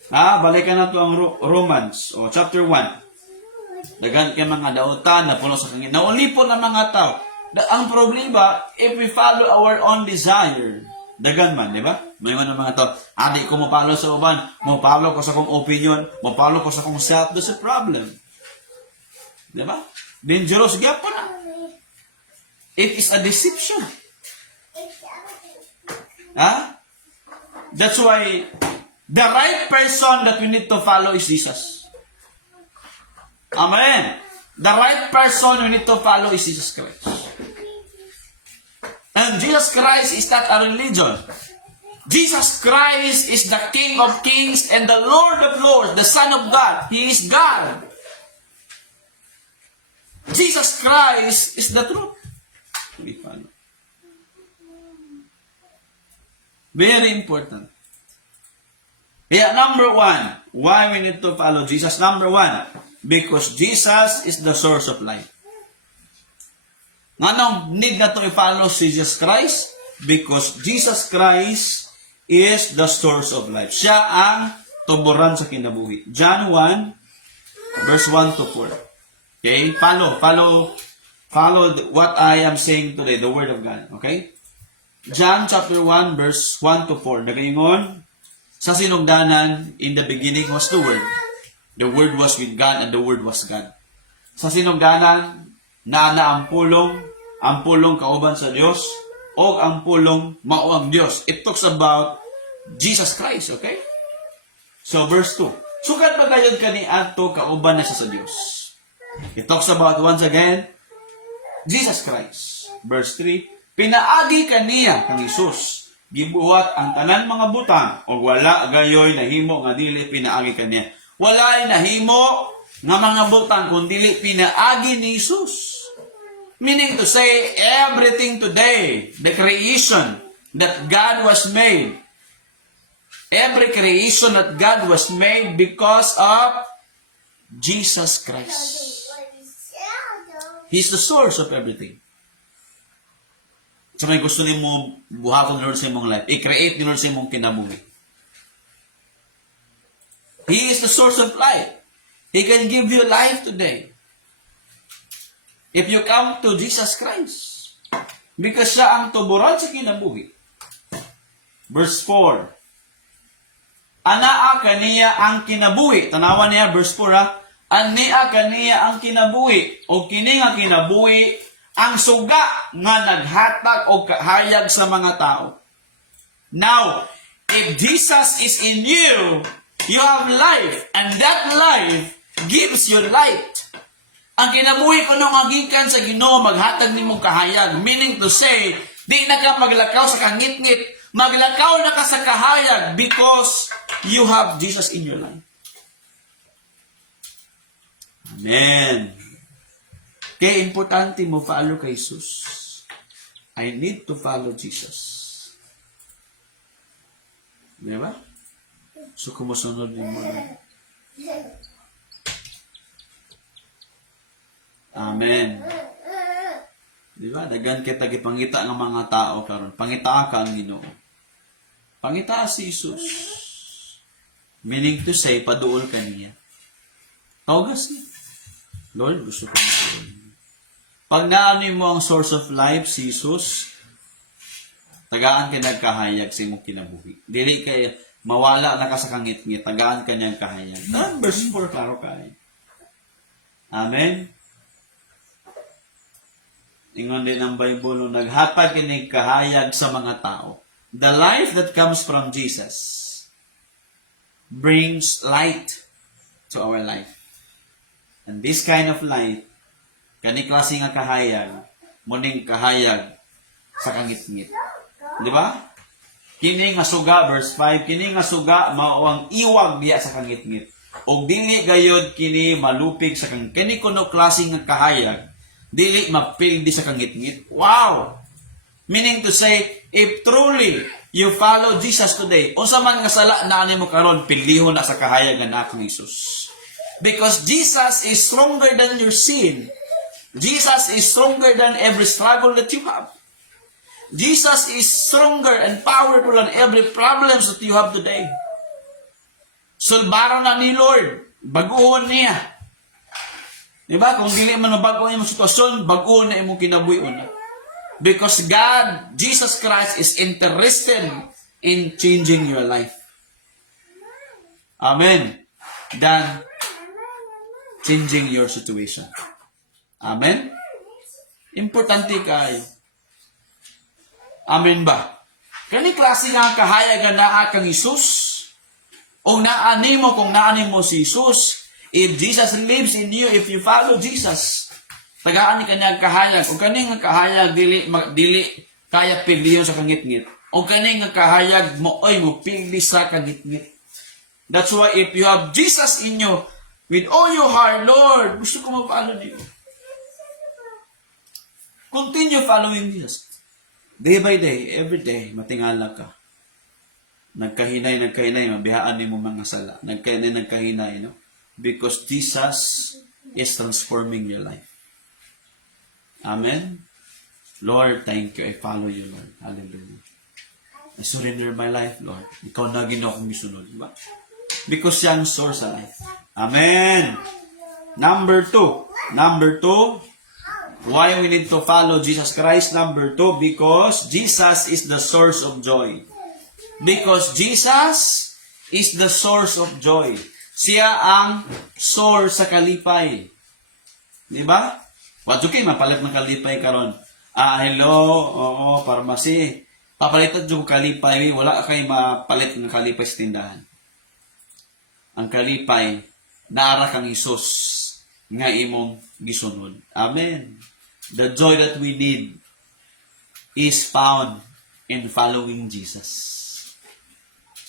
balikan na ito ang Romans, chapter 1. Dagan kay mga dautan na puno sa kangin. Naulipon ng mga tao. Ang problema, if we follow our own desire, dagan man, di ba? May mga tao, di ko mapalo sa uban, mapalo ko sa kong opinion, mapalo ko sa kong self, that's a problem. Di ba? Dangerous gap na. It is a deception. That's why the right person that we need to follow is Jesus. Amen. The right person we need to follow is Jesus Christ. And Jesus Christ is not a religion. Jesus Christ is the King of Kings and the Lord of Lords, the Son of God. He is God. Jesus Christ is the truth. We follow. Very important. Yeah, number one, why we need to follow Jesus? Number one, because Jesus is the source of life. Nga need na to i-follow si Jesus Christ? Because Jesus Christ is the source of life. Siya ang tuburan sa kinabuhi. John 1, verse 1 to 4. Okay? Follow what I am saying today, the Word of God. Okay? John chapter 1, verse 1 to 4. Nagaingon, sa sinugdanan, in the beginning was the Word. The Word was with God, and the Word was God. Sa sinugdanan, na ang pulong kauban sa Dios, o ang pulong mao ang Dios. It talks about Jesus Christ, okay? So, verse 2. Sugad ba gayud kani adto kauban na siya sa Dios? It talks about, once again, Jesus Christ. Verse 3. Pinaagi kaniya kang Isus, gibuhat ang tanan mga butang, o wala gayoy nahimo nga dili pinaagi kaniya. Walay nahimo nga mga butang kung dili pinaagi ni Isus. Meaning to say, everything today, the creation that God was made, every creation that God was made because of Jesus Christ. He's the source of everything. So may gusto ni mo buhaton ni Lord sa imong life. I-create ni Lord sa imong kinabuhi. He is the source of life. He can give you life today. If you come to Jesus Christ. Because siya ang tuburan sa kinabuhi. Verse 4. Anaa kaniya ang kinabuhi. Tanawan niya, verse 4 Anaa kaniya ang kinabuhi. O kini nga kinabuhi ang suga nga naghatag o kahayag sa mga tao. Now, if Jesus is in you, you have life, and that life gives you light. Ang kinabuhi ko nung magikan sa Ginoo maghatag nimong kahayag, meaning to say, di na ka maglakaw sa kangit-ngit, maglakaw na ka sa kahayag because you have Jesus in your life. Amen. Kaya importante mo follow kay Jesus. I need to follow Jesus. Di ba? So, kumusunod din mo. Amen. Di ba? Dagan kita gipangita ng mga tao karon. Pangita ka ang Ginoo. Pangita si Jesus. Meaning to say, paduol ka niya. Kaugas niya. Lord, gusto ko maduol. Pag naanoy mo ang source of life, si Jesus, tagaan ka nagkahayag sa imong kinabuhi. Dili kay mawala na ka sa kangit-ngit, tagaan ka niyang kahayag. Verse 4, klaro ka. Amen. Ingon din ang Bible, naghatag kinig kahayag sa mga tao. The life that comes from Jesus brings light to our life. And this kind of light, kani klase nga kahayag, muning kahayag sa kangit-ngit. Di ba? Kini nga suga, verse 5, kini nga suga, mao ang iwag diya sa kangit-ngit. O dili gayod kini malupig sa kani kuno klase nga kahayag, dili mapildi sa kangit-ngit. Wow! Meaning to say, if truly you follow Jesus today, unsa man nga sala na mo karon, pilihon na sa kahayag nga anak ni Jesus. Because Jesus is stronger than your sin. Jesus is stronger than every struggle that you have. Jesus is stronger and powerful than every problems that you have today. Sulbaran na ni Lord. Baguhon niya. Diba? Kung dili man mabago ang sitwasyon, baguhon na imong kinabuhi na. Because God, Jesus Christ, is interested in changing your life. Amen. Than changing your situation. Amen? Importante kayo. Amen ba? Kani klase nga kahayag na kang Isus? O naani mo kung naani mo si Isus, if Jesus lives in you, if you follow Jesus, tagaan ni kanya kahayag. O kani nga kahayag dili kaya piliyon sa kangit-ngit. O kani nga kahayag mo pili sa kangit-ngit. That's why if you have Jesus in you, with all your heart, Lord, gusto ko mag-follow niyo. Continue following Jesus. Day by day, every day, matingala ka. Nagkahinay, mabihaan ni mo mga sala. Nagkahinay, no? Because Jesus is transforming your life. Amen? Lord, thank you. I follow you, Lord. Hallelujah. I surrender my life, Lord. Ikaw na ginawa kong misunod. Diba? Because siya ang source sa life. Amen. Number two, why we need to follow Jesus Christ? Number 2, because Jesus is the source of joy. Because Jesus is the source of joy. Siya ang source sa kalipay. Di ba? Wadyo kayo, mapalit ng kalipay karon. Hello, pharmacy. Papalitan yung kalipay, wala kayo mapalit ng kalipay sa tindahan. Ang kalipay, naara kang Isus nga imong gisunod. Amen. The joy that we need is found in following Jesus.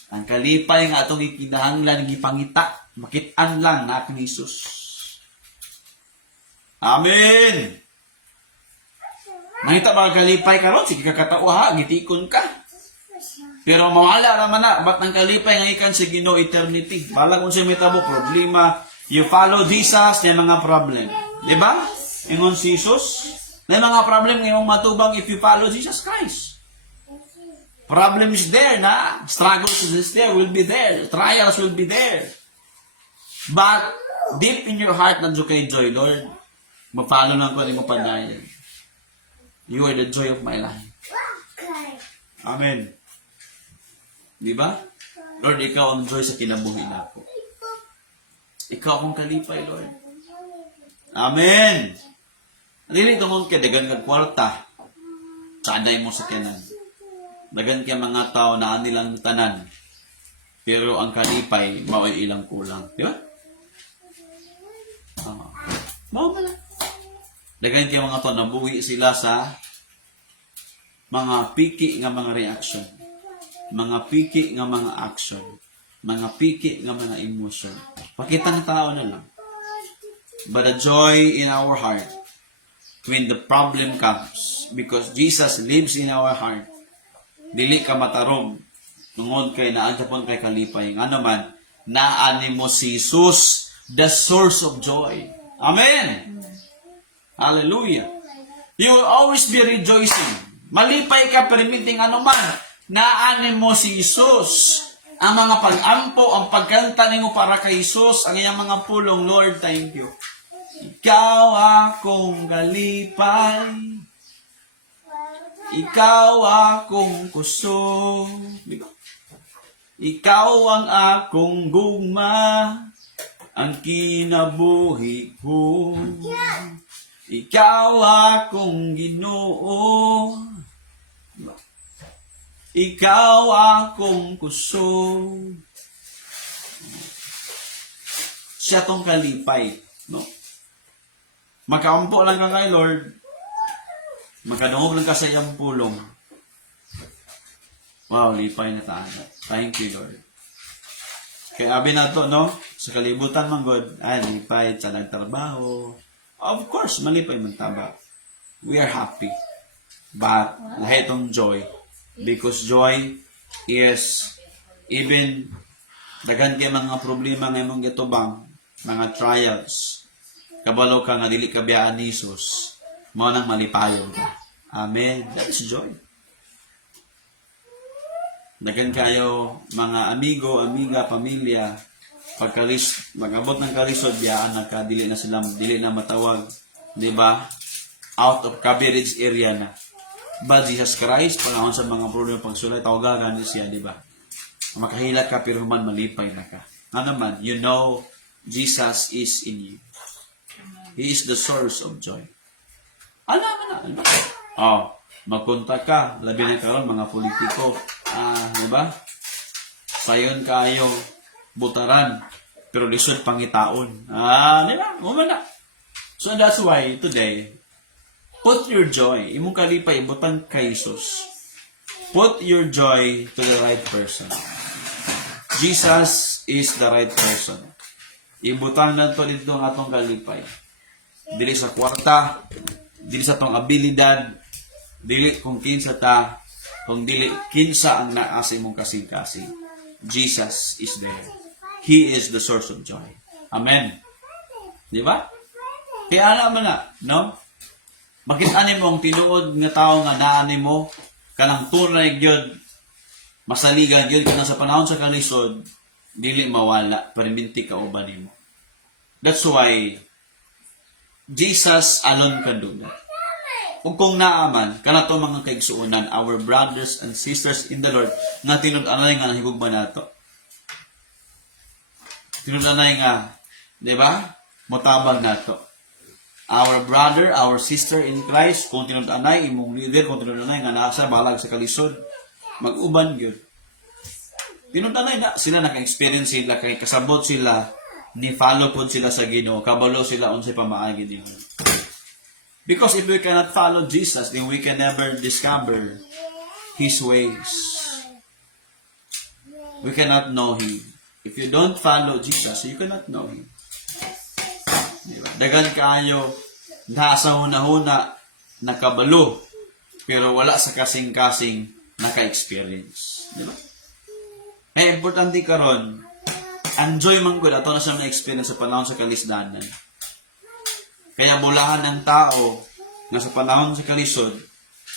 Ang kalipay nga atong ikinahanglan gipangita, makit-an lang na aking Isus. Amen. Mangita mga kalipay karon, sige kakatauha, gitikon ka. Pero mawala naman na, ba't ng kalipay nga ikan sa Ginoo eternity? Balag kung siya may tabo, problema. You follow Jesus, may mga problem. Diba? Ingon si Jesus, may mga problem ngayong matubang if you follow Jesus Christ. Problem is there na, struggles is there, will be there, trials will be there. But, deep in your heart, nandiyo kay joy, Lord, mag-follow lang ko rin mo padayan. You are the joy of my life. Amen. Diba? Lord, ikaw ang joy sa kinabuhi na ako. Ikaw akong kalipay, Lord. Amen. Dili tungod ka, dagan kag kwarta. Saday mo sa kanan. Dagan kaya mga tao na anilang tanan. Pero ang kalipay, mao'y ilang kulang. Di ba? Mao ba lang? Dagan kaya mga tao, nabuhi sila sa mga piki nga mga reaction. Mga piki nga mga action. mga piki nga mga emotion. Pakita ng tao na lang. But the joy in our heart when the problem comes, because Jesus lives in our heart, dili ka matarong tungod kay naagapon kay kalipay. Ano man, naani mo si Jesus, the source of joy. Amen! Hallelujah! You will always be rejoicing. Malipay ka, permitting ano man, naani mo si Jesus. Ang mga pag-ampo, ang pagkanta nimo para kay Jesus, ang iyang mga pulong, Lord, thank you. Ikaw akong galipay, ikaw akong kusog, ikaw ang akong gugma, ang kinabuhi ko. Ikaw akong Ginoo, ikaw akong kusog. Siya tong kalipay, no? Makaampo lang ka kay Lord, makadungog lang ka sa iyang pulong. Wow, lipay na tayo. Thank you, Lord. Kaya abi na to, no? Sa kalibutan man God, lipay, sa nagtrabaho. Of course, malipay man taba. We are happy. But, lahat itong joy. Because joy is even daghan kay mga problema nga imong gitubang, mga trials. Kabalo ka nga dili ka biyaan ni Jesus, mao nang malipayon ka. Amen. That is joy. Daghan kayo mga amigo, amiga, pamilya, magabot ng kalisod biyaan na ka, dili na matawag, di ba? Out of coverage area na. But Jesus Christ, panahon sa mga problema pagsulay, tawagan siya, di ba? Makahilat ka, pero man malipay na ka. Ano naman, you know, Jesus is in you. He is the source of joy. Ano? Magpunta ka, labi na karon mga politiko. Di ba? Sayon kayo, butaran, pero lisod pangitaon. Di ba? Umana. So that's why, today, put your joy, imong kalipay, ibutan kay Jesus. Put your joy to the right person. Jesus is the right person. Ibutan na to dito ang atong kalipay. Dili sa kwarta, dili sa tong abilidad, dili kung kinsa ta, kung dili kinsa ang naasa imong kasing-kasing. Jesus is there. He is the source of joy. Amen. Di ba? Kaya alam mo na, no? Makita mo ang tinuod nga tao nga naani mo, kanang tunay gyud, masaligan gyud kanang sa panahon sa kalisod, dili mawala, perminti ka uban nimo. That's why Jesus alone can do that. Kung naaman, kanato mga kaigsuunan, our brothers and sisters in the Lord, nga tinud-anay nga nahigugma nato. Tinud-anay nga, di ba? Motabang nato. Our brother, our sister in Christ, kung tinud-anay, imong leader, kung tinud-anay nga nasa balag sa kalisod, mag-uban yun. Tinud-anay na, sila naka-experience sila, kay kasabot sila, ni follow po sila sa Ginoo, kabalo sila unsay pamaagi nila. Because if we cannot follow Jesus, then we can never discover His ways. We cannot know Him. If you don't follow Jesus, you cannot know Him. Diba? Dagan kaayo, nasa huna-huna, nakabalo, pero wala sa kasing-kasing naka-experience. Diba? Importante karon, enjoy man ko ato na siya na-experience sa panahon sa kalisdanan. Kaya bulahan ng tao na sa panahon sa kalisod,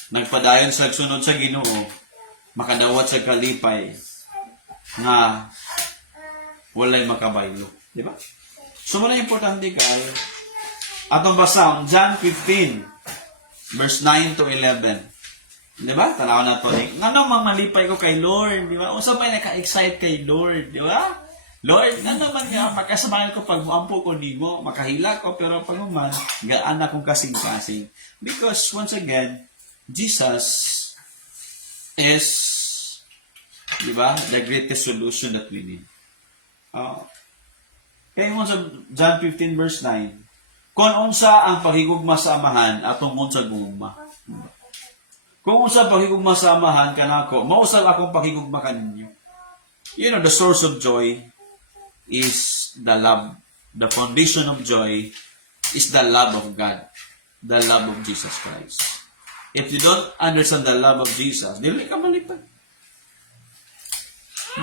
nagpadayon sa sunod sa Ginoo, makadawat sa kalipay, nga walay makabaylo. Di ba? So, muna importante kayo. Atong basa, John 15, verse 9 to 11. Di ba? Tanaw na to. Nga naman malipay ko kay Lord. Di ba? Usa may naka-excite kay Lord. Di ba? Lord, nga naman nga, pagkasamahan ko pag muampo ko nimo, makahila ko, pero pag naman, gaan akong kasing-kasing. Because, once again, Jesus is, di ba, the greatest solution that we need. Kaya mo sa John 15 verse 9, kung unsa ang paghigugma sa amahan, atong unsa gugma. Kung unsa paghigugma sa amahan kanako, mausag akong paghigugma kaninyo. You know, the source of joy is the love. The foundation of joy is the love of God. The love of Jesus Christ. If you don't understand the love of Jesus, dili ka malipad.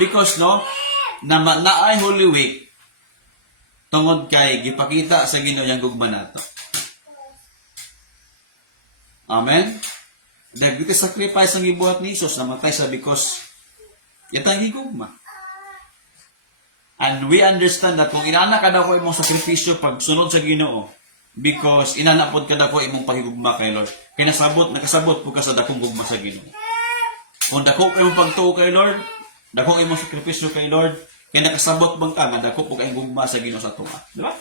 Because no, naay Holy Week, tungod kay gipakita sa Ginoo yang gugma nato. Amen? Dahil ito sacrifice ang gibuhat ni Jesus, namatay sa because yatang higugma. And we understand that kung inana ka daw ko imong sakripisyo pag sunod sa Ginoo, because inanapod ka daw ko imong pahigugma kay Lord. Kaya nakasabot po ka sa dakong gugma sa Ginoo. Kung dako ka imong pagtuo kay Lord, dako imong sakripisyo kay Lord, kaya nakasabot bang ka nga dako po kayong gugma sa Ginoo sa tunga. Di ba?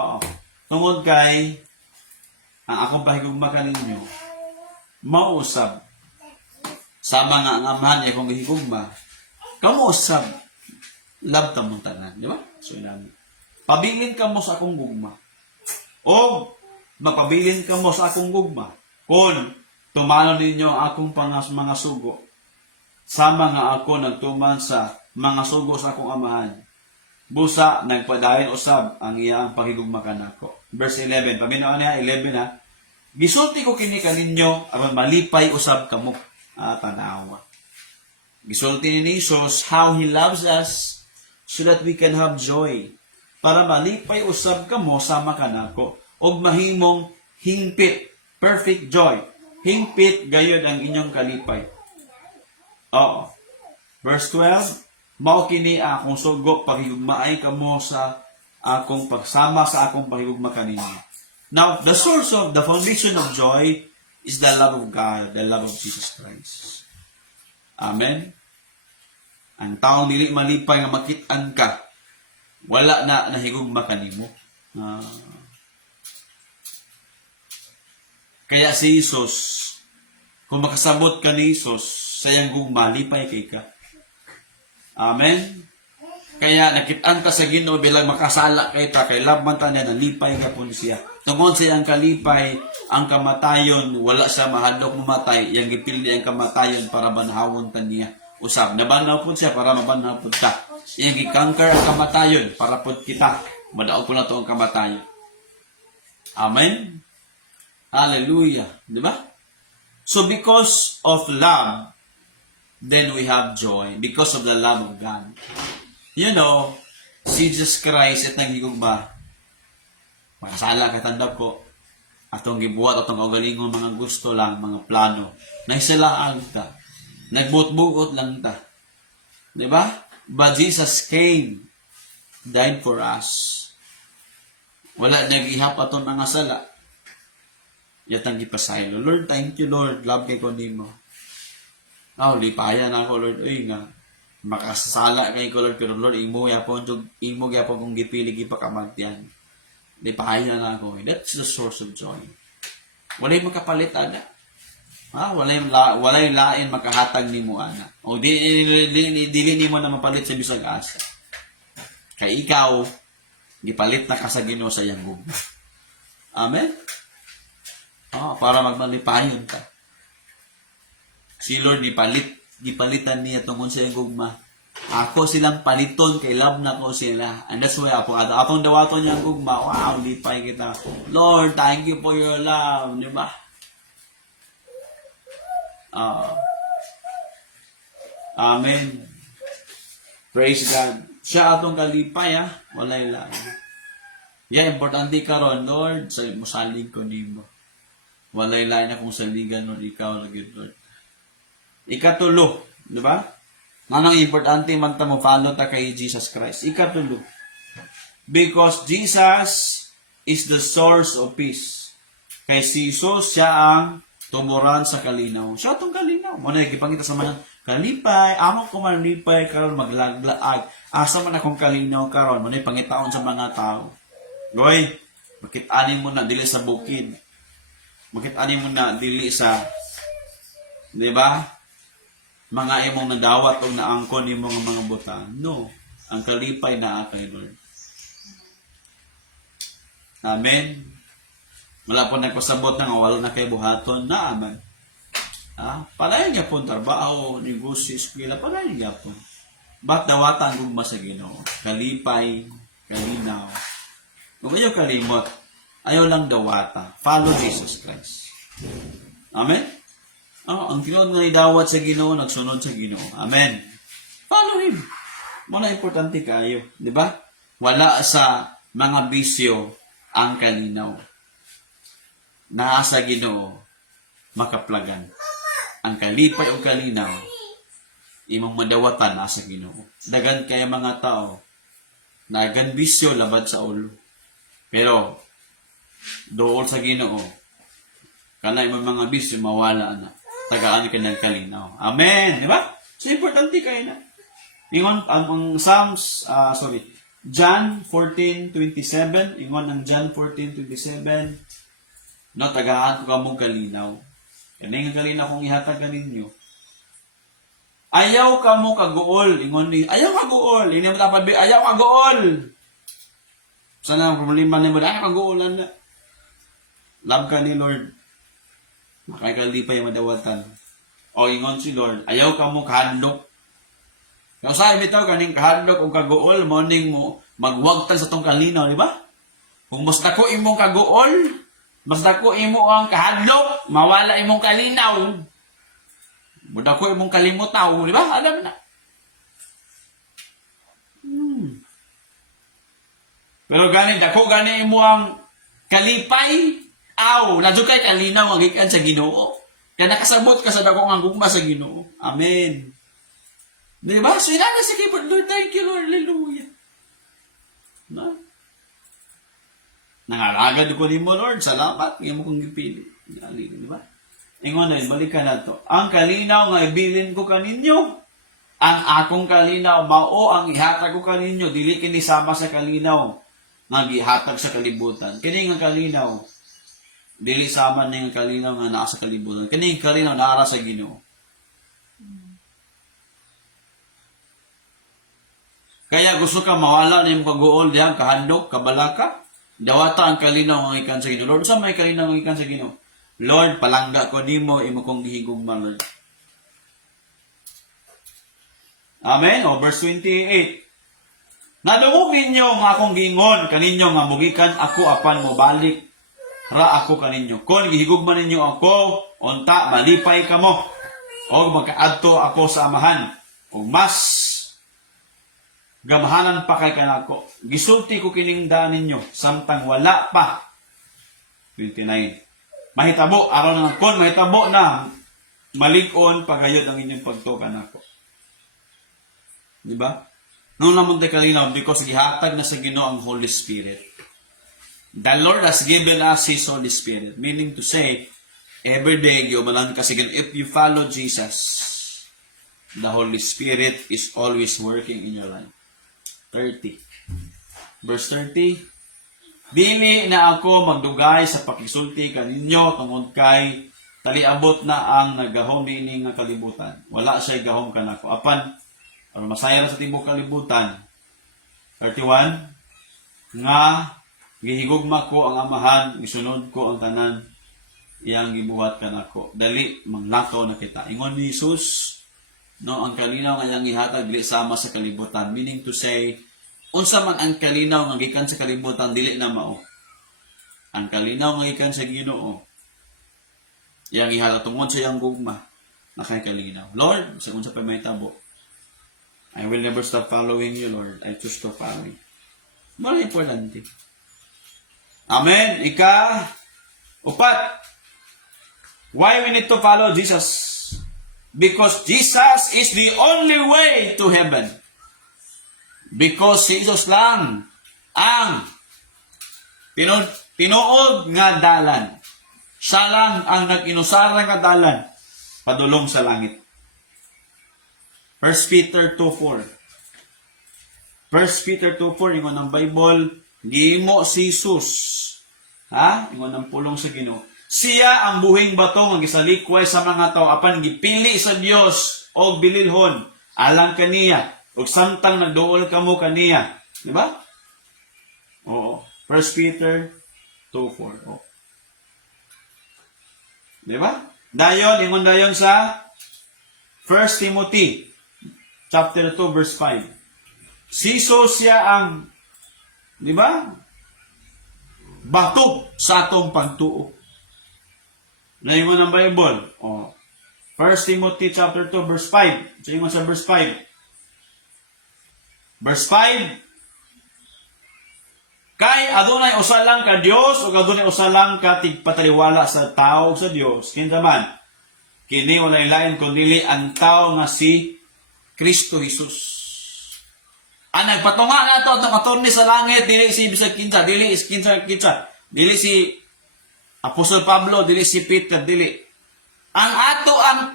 Oo. Tungod kay ang akong pahigugma kaninyo, mausab sa mga amahan niya kung higugma, kamusab, love ta mong tanan, di ba? So, inami. Pabilin ka mo sa akong gugma. O, magpabilin ka mo sa akong gugma. Kung tumalo ninyo ang akong mga sugo, sa mga ako nagtuman sa mga sugo sa akong amahan. Busa, nagpadayon usab ang iyang pahigugma kanako. Verse 11, paminaw niya, 11 ha. Gisulti ko kini kaninyo, aron malipay usab kamo. Tanawa. Gisulti ni Jesus how He loves us so that we can have joy. Para malipay usab kamo sama kanako og mahimong hingpit, perfect joy. Hingpit gayud ang inyong kalipay. Oo. Verse 12, mao kini akong sugo paghigugmaay kamo sa akong pagsama sa akong paghigugma kaninyo. Now, the source of the foundation of joy is the love of God, the love of Jesus Christ. Amen. Ang taong dili malipay nga makit-an ka, wala na nahigugma kanimo. Kaya si Jesus, kung makasabot ka ni Jesus, sayang gugma, lipay kay ka. Amen. Kaya nakit-an ka sa Ginoo bilang makasala kay ta, kay love man ta niya, nalipay ka po siya. Tungod siyang kalipay, ang kamatayon, wala siya mahadlok mamatay, yang gipili ang kamatayon para banhawon ta niya. Usab, nabanaw po siya para mabanaw po ta. Yang gikangker ang kamatayon para po kita. Madaog po na to ang kamatayon. Amen? Hallelujah. Di ba? So because of love, then we have joy. Because of the love of God. You know, si Jesus Christ at nagigugma, makasala katandap ko, atong gibuhat, atong kaugalingon mga gusto lang, mga plano, naisalaan ta, nagbut-buot lang ta. Diba? But Jesus came, died for us. Wala nag-ihap aton ang asala. Yatang gipasaylo. Lord, thank you, Lord. Love kay ko nimo. Lipayan ako, Lord. Uy nga, makasala kay ko, Lord. Pero Lord, imo yapon kung gipili gipakamagtian. Lipayan na ako. That's the source of joy. Walay makapalit, ana. Walay lain makahatag nimo, ana. O dili nimo na mapalit sa bisag asa. Kay ikaw, gipalit na ka sa Ginoo sa iyang gugma. Amen? Para magmalipayon ka. Si Lord, gipalitan niya tungkol sa iyang gugma. Ako silang paliton, kay love na ko sila. And that's why apong dawaton niya ang gugma, wow, lipay kita. Lord, thank you for your love. Di ba? Amen. Praise God. Siya atong kalipay, walay lang. Importante karon, Lord, sa musalig ko nimo. Walay lang akong saligan, Lord, ikaw lagi, Lord. Ikatulo, di ba? Anong importante man ta mo follow ta kay Jesus Christ? Ikatulo. Because Jesus is the source of peace. Kay si Jesus, siya ang tumuran sa kalinaw. Siya itong kalinaw. Muna, ipangita sa mga kalipay, among ko manlipay karon maglaglaag. Asa man akong kalinaw karon, muna ipangitaon sa mga tao. Goy, makit-anin mo na dili sa bukid. Makit-anin mo na dili sa, di ba? Mga imong nadawat o naangkon imong mga buta. No. Ang kalipay na kay Lord. Amen. Wala po nagpasabot na nga wala na kay buhaton na aman. Palayan niya po trabaho, negosyo, eskwela, palayan niya po. Ba't dawata ang gugma sa Ginoo? Kalipay, kalinaw. Kung ayaw kalimot, ayaw lang dawata. Follow Jesus Christ. Amen? Ang tinuod nga idawat sa Ginoo, nagsunod sa Ginoo. Amen. Follow Him. Muna importante kayo. Di ba? Wala sa mga bisyo ang kalinaw. Nasa Ginoo, makaplagan. Ang kalipay o kalinaw, imong madawatan nasa Ginoo. Dagan kay mga tao, nagan bisyo labad sa ulo. Pero, dool sa Ginoo, kana imong mga bisyo mawala na. Tagaan ka ng kalinaw. Amen! Di ba? So, importante kayo na. Ingon, ang Psalms, John 14:27, ingon ang John 14:27, no, tagaan ko kamong kalinaw. Kani nga kalinaw kung ihatag kaninyo. Ayaw ka mo kaguol. Ingon ni, ayaw kaguol. Ini mo dapat, ayaw kaguol. Sana ang problema ni mo, ayaw kaguolan na. Love ka ni Lord. Makakalipay madawatan. O ingon si Lord, ayaw ka mo kahadlok. Kung saan bitaw kaning kahadlok o kaguol, morning mo, magwagtan sa tong kalinaw, di ba? Kung mas dako imong kaguol, mas dako imo ang kahadlok, mawala imong kalinaw. Muda ko imong kalimutaw, di ba? Alam na. Pero gani, dako gani imo ang kalipay, nadyo kay kalinaw, magikan sa Ginoo. Kaya nakasabot ka sa dako nga gugma sa Ginoo. Amen. Di ba? So, na si keyboard, Lord, thank you, Lord, hallelujah. No? Nangaragad ko ni mo, Lord, salamat, ngayon mo kong gipili. Di ba? Ingon na, balikan na to. Ang kalinaw nga ibilin ko kaninyo, ang akong kalinaw, mao ang ihatag ko kaninyo, dili kini sama sa kalinaw, nga gihatag sa kalibutan. Kini nga kalinaw, dili sama ni nga kalinaw nga naa sa kalibutan. Kini nga kalinaw naara sa Ginoo. Kaya gusto ka mawala na yung pag-uol diyan, kahandok, kabalaka, dawata ang kalinaw ng ikan sa Ginoo. Lord, saan may kalinaw ng ikan sa Ginoo? Lord, palangga ko nimo, imo kong gihigugma, Lord. Amen? O, verse 28. Nadungog ninyo nga akong gingon, kaninyo nga mugikan ako apan mo balik ra ako kaninyo. Kung gihigugma ninyo ako, unta, malipay ka mo. O magkaadto ako sa amahan. O mas gamahanan pa kay kanako. Gisulti ko kiningdaan ninyo, samtang wala pa. 29. Mahitabo, araw na kon, mahitabo na, malig-on pagayod ang inyong pagtukan ako. Diba? Nung namunta kalinaw, because gihatag na sa Ginoo ang Holy Spirit. The Lord has given us His Holy Spirit. Meaning to say, every day, giumalan kasi if you follow Jesus, the Holy Spirit is always working in your life. 30. Verse 30. Dili na ako magdugay sa pakisulti kaninyo tungod kay taliabot na ang nagahom ini nga kalibutan. Wala siya gahom kanako. Apan aron masaya na sa tibuok kalibutan. 31. Nga gihigugma ko ang amahan, gisunod ko ang tanan iyang gibuhat kanako. Dali manglakaw na kita. Ingon ni Jesus, no, ang kalinaw nga iyang ihatag dili sama sa kalibutan. Meaning to say, unsa man ang kalinaw nga gikan sa kalibutan dili na mao. Ang kalinaw nga gikan sa Ginoo, iyang ihatag tungod sa iyang gugma, nakay kalinaw. Lord, sa unsa pa may tabo, I will never stop following you, Lord. I choose to follow you. Mara importante. Amen. Upat. Why we need to follow Jesus? Because Jesus is the only way to heaven. Because si Jesus lang ang tinuod nga dalan. Siya lang ang nag-inusara nga dalan padulong sa langit. 1 Peter 2:4. 1 Peter 2:4, ingon ng Bible, gihimo si Jesus. Ingon ng pulong sa Ginoo. Siya ang buhing bato nga gisalikway sa mga tao apan gipili sa Dios og bililhon alang kaniya ug samtang nagduol kamo kaniya, di ba? Oo. 1 Peter 2:4. Oh. Di ba? Dayon ingon dayon sa 1 Timothy chapter 2, verse 5. Si Jesus siya ang, di ba? Batok sa atong pagtuo. Naingon ang Bible. 1 Timothy chapter 2, verse 5. So, ingon sa verse 5. Verse 5. Kay adunay usa lang ka Dios ug adunay usa lang ka tigpataliwala sa tao sa Dios. Kinsa man? Kini walay lain kundi ang tao nga si Kristo Jesus. Ang nagpatunga na ito atong attorney sa langit dili si bisag kinsa, dili is kinsa, dili si Apostol Pablo, dili si Peter, dili. Ang ato ang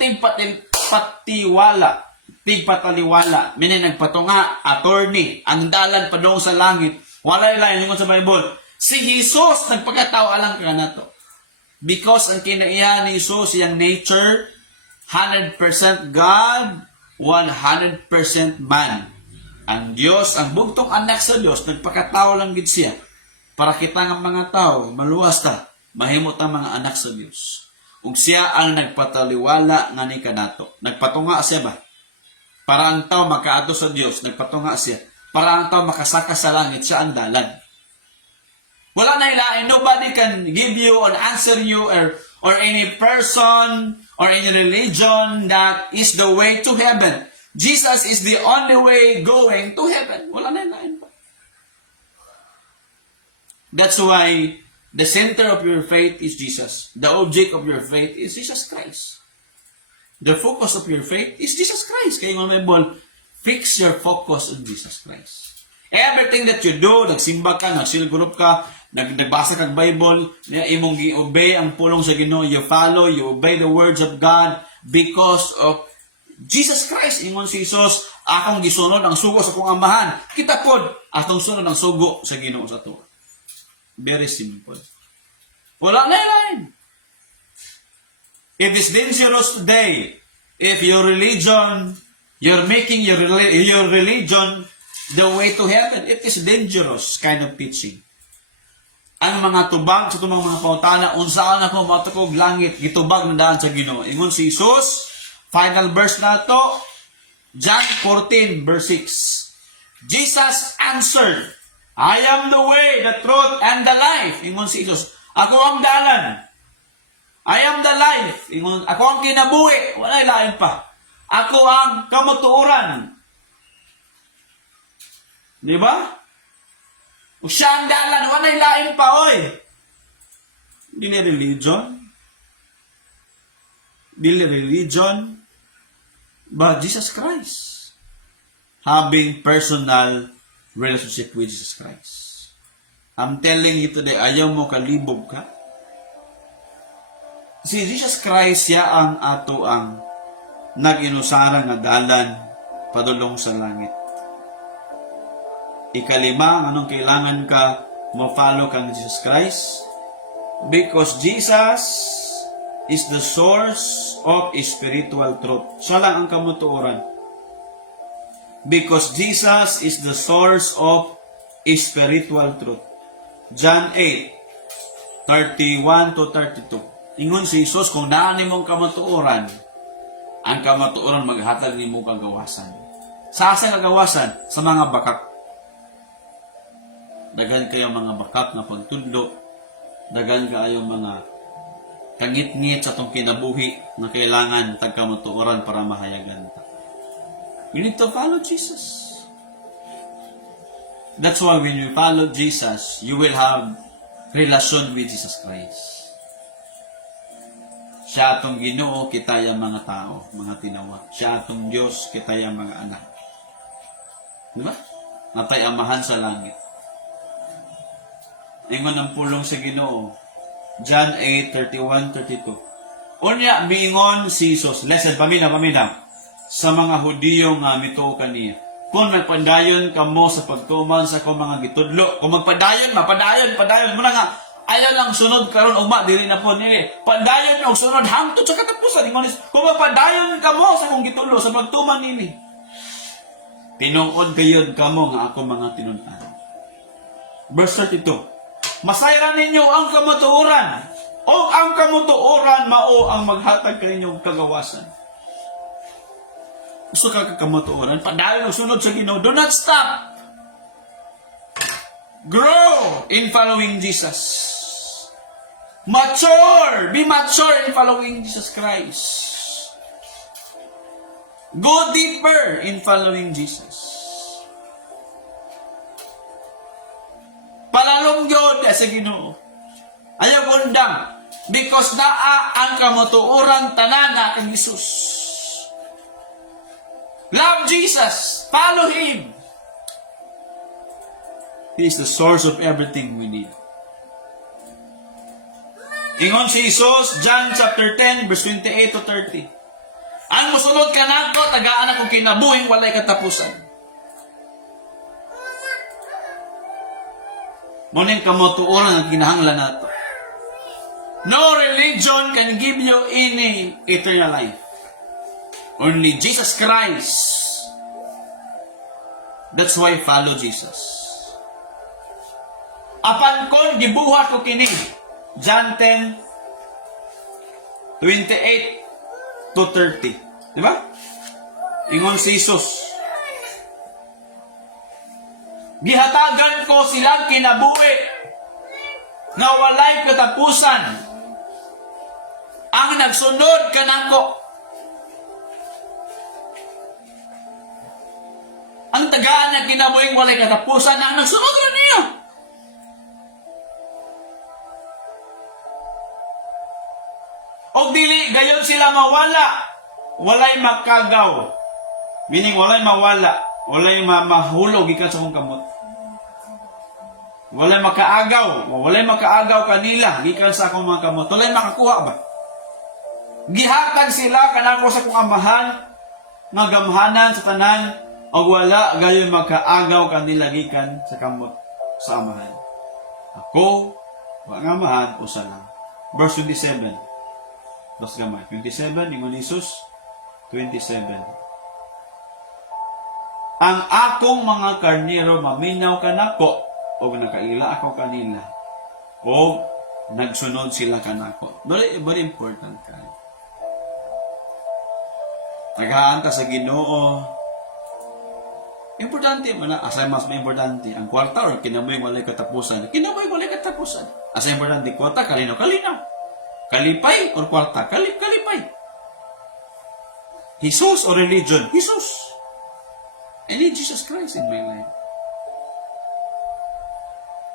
tigpataliwala, meaning nagpatunga, attorney, ang dalan padong sa langit. Walay lain lingon sa Bible. Si Jesus nagpagkatao alang ka na to. Because ang kinaiya ni Jesus, yung nature, 100% God, 100% man. Ang Diyos, ang bugtong anak sa Diyos, nagpakatao lang gid siya. Para kita ng mga tao, maluwas ta, mahimot ang mga anak sa Diyos. Ug siya ang nagpataliwala nga ni kanato. Nagpatunga siya ba? Para ang tao makaato sa Diyos, nagpatunga siya. Para ang tao makasaka sa langit, siya ang dalan. Wala na ilain. Nobody can give you or answer you or any person or any religion that is the way to heaven. Jesus is the only way going to heaven. Wala na ilain pa. That's why the center of your faith is Jesus. The object of your faith is Jesus Christ. The focus of your faith is Jesus Christ. Kaya nga may Bible, fix your focus on Jesus Christ. Everything that you do, nagsimba ka, nagsilgroup ka, nagbasa kang Bible, imong gi-obey ang pulong sa Ginoo, you follow, you obey the words of God because of Jesus Christ. Ingon si Jesus, akong gisunod ang sugo sa akong amahan. Kita pod, atong sunod ang sugo sa Ginoo sa to. Very simple. Wala na ilain. It is dangerous today if your religion, you're making your religion the way to heaven. It is dangerous kind of teaching. Ang mga tubag sa tumang mga pautana, unsaan ako matukog langit, gitubag na daan sa Ginoo. Ingon si Jesus, final verse na to, John 14, verse 6. Jesus answered, I am the way, the truth, and the life. Ingon si Jesus, ako ang dalan. I am the life. Ingon, ako ang kinabuhi. Wala ilain pa. Ako ang kamutuuran. Di ba? O siya ang dalan, wala ilain pa, oy. Dili religion. Dili religion. But Jesus Christ. Having personal relationship with Jesus Christ. I'm telling you today, ayaw mo kalibog ka. Si Jesus Christ, siya ang ato ang nag-inusara nga dalan padulong sa langit. Ikalima, anong kailangan ka ma-follow kang Jesus Christ? Because Jesus is the source of spiritual truth. Siya lang ang kamutuoran. Because Jesus is the source of spiritual truth. John 8, 31 to 32. Ingon si Jesus, kung naan mong kamatuoran, ang kamatuoran maghatag ni mo kagawasan. Sa asa kagawasan? Sa mga bakak. Dagan kayo mga bakak na pagtudlo. Dagan kayo mga kangit-ngit sa itong kinabuhi na kailangan tagkamatuoran para mahayagan ta. You need to follow Jesus. That's why when you follow Jesus, you will have relation with Jesus Christ. Siya atong Ginoo, kita yung mga tao, mga tinawa. Siya atong Diyos, kita yung mga anak. Diba? Natay amahan sa langit. Ingon ang pulong sa Ginoo. John 8, 31, 32. Unya, miingon si Jesus. Listen, paminaw. Sa mga Hudiyo nga mituo kaniya. Kung magpadayon ka mo sa pagtuman sa akong mga gitudlo. Kung magpadayon, padayon mo na nga. Ayaw lang sunod karon ugma dili na po nili. Padayon og sunod hangtod sa katapusan. Kung magpadayon ka mo sa akong gitudlo sa pagtuman nili. Tinuod kayod kamo nga ako mga tinun-an. Verse 32. Masayran ninyo ang kamutuoran. O ang kamutuoran mao ang maghatag kaninyong kagawasan. Gusto ka kakamotuoran, padayon og sunod sa Ginoo. Do not stop. Grow in following Jesus. Mature. Be mature in following Jesus Christ. Go deeper in following Jesus. Palalong yun sa Ginoo. Ayaw bundang. Because naa ang kamotuoran tanana kang Jesus. Love Jesus. Follow Him. He is the source of everything we need. Ingon si Jesus, John chapter 10, verse 28 to 30. Ang musulod ka nako, tagaan akong kinabuhing walay katapusan. Muning kamotuoran ang kinahanglan nato. No religion can give you any eternal life. Only Jesus Christ. That's why follow Jesus. Apan kon gibuhat ko kini. John 10, 28 to 30. Diba? Ingon si Jesus. Gihatagan ko silang kinabuhi na walay katapusan. Ang nagsunod kanako. Ang tagaan na kinabuhing walay katapusan ang nagsunod na niya. O dili, gayon sila mawala. Walay makagaw. Meaning, walay mawala. Walay mahulog ikan sa kong kamot. Walay makaagaw. Walay makaagaw kanila. Gikan sa akong mga kamot. Walay makakuha ba? Gihakan sila kanako sa kong amahan. Nga gamhanan sa tanan. O wala gayon makaagaw kanila gikan sa kamot sa amahan. Ako, ang amahan, usa lang. Verse 27. Dos gamay. 27, ingon Jesus, 27. Ang akong mga karnero maminaw kanako, o nakaila ako kanila, o nagsunod sila kanako. Very important ka. Naghaanta sa Ginoo. Importante man na, asay mas importante ang kwarta or kinamoy walay katapusan. Kinamoy walay katapusan. Asay importante kwarta, kalinaw. Kalipay or kwarta? Kalipay. Jesus or religion? Jesus. I need Jesus Christ in my life.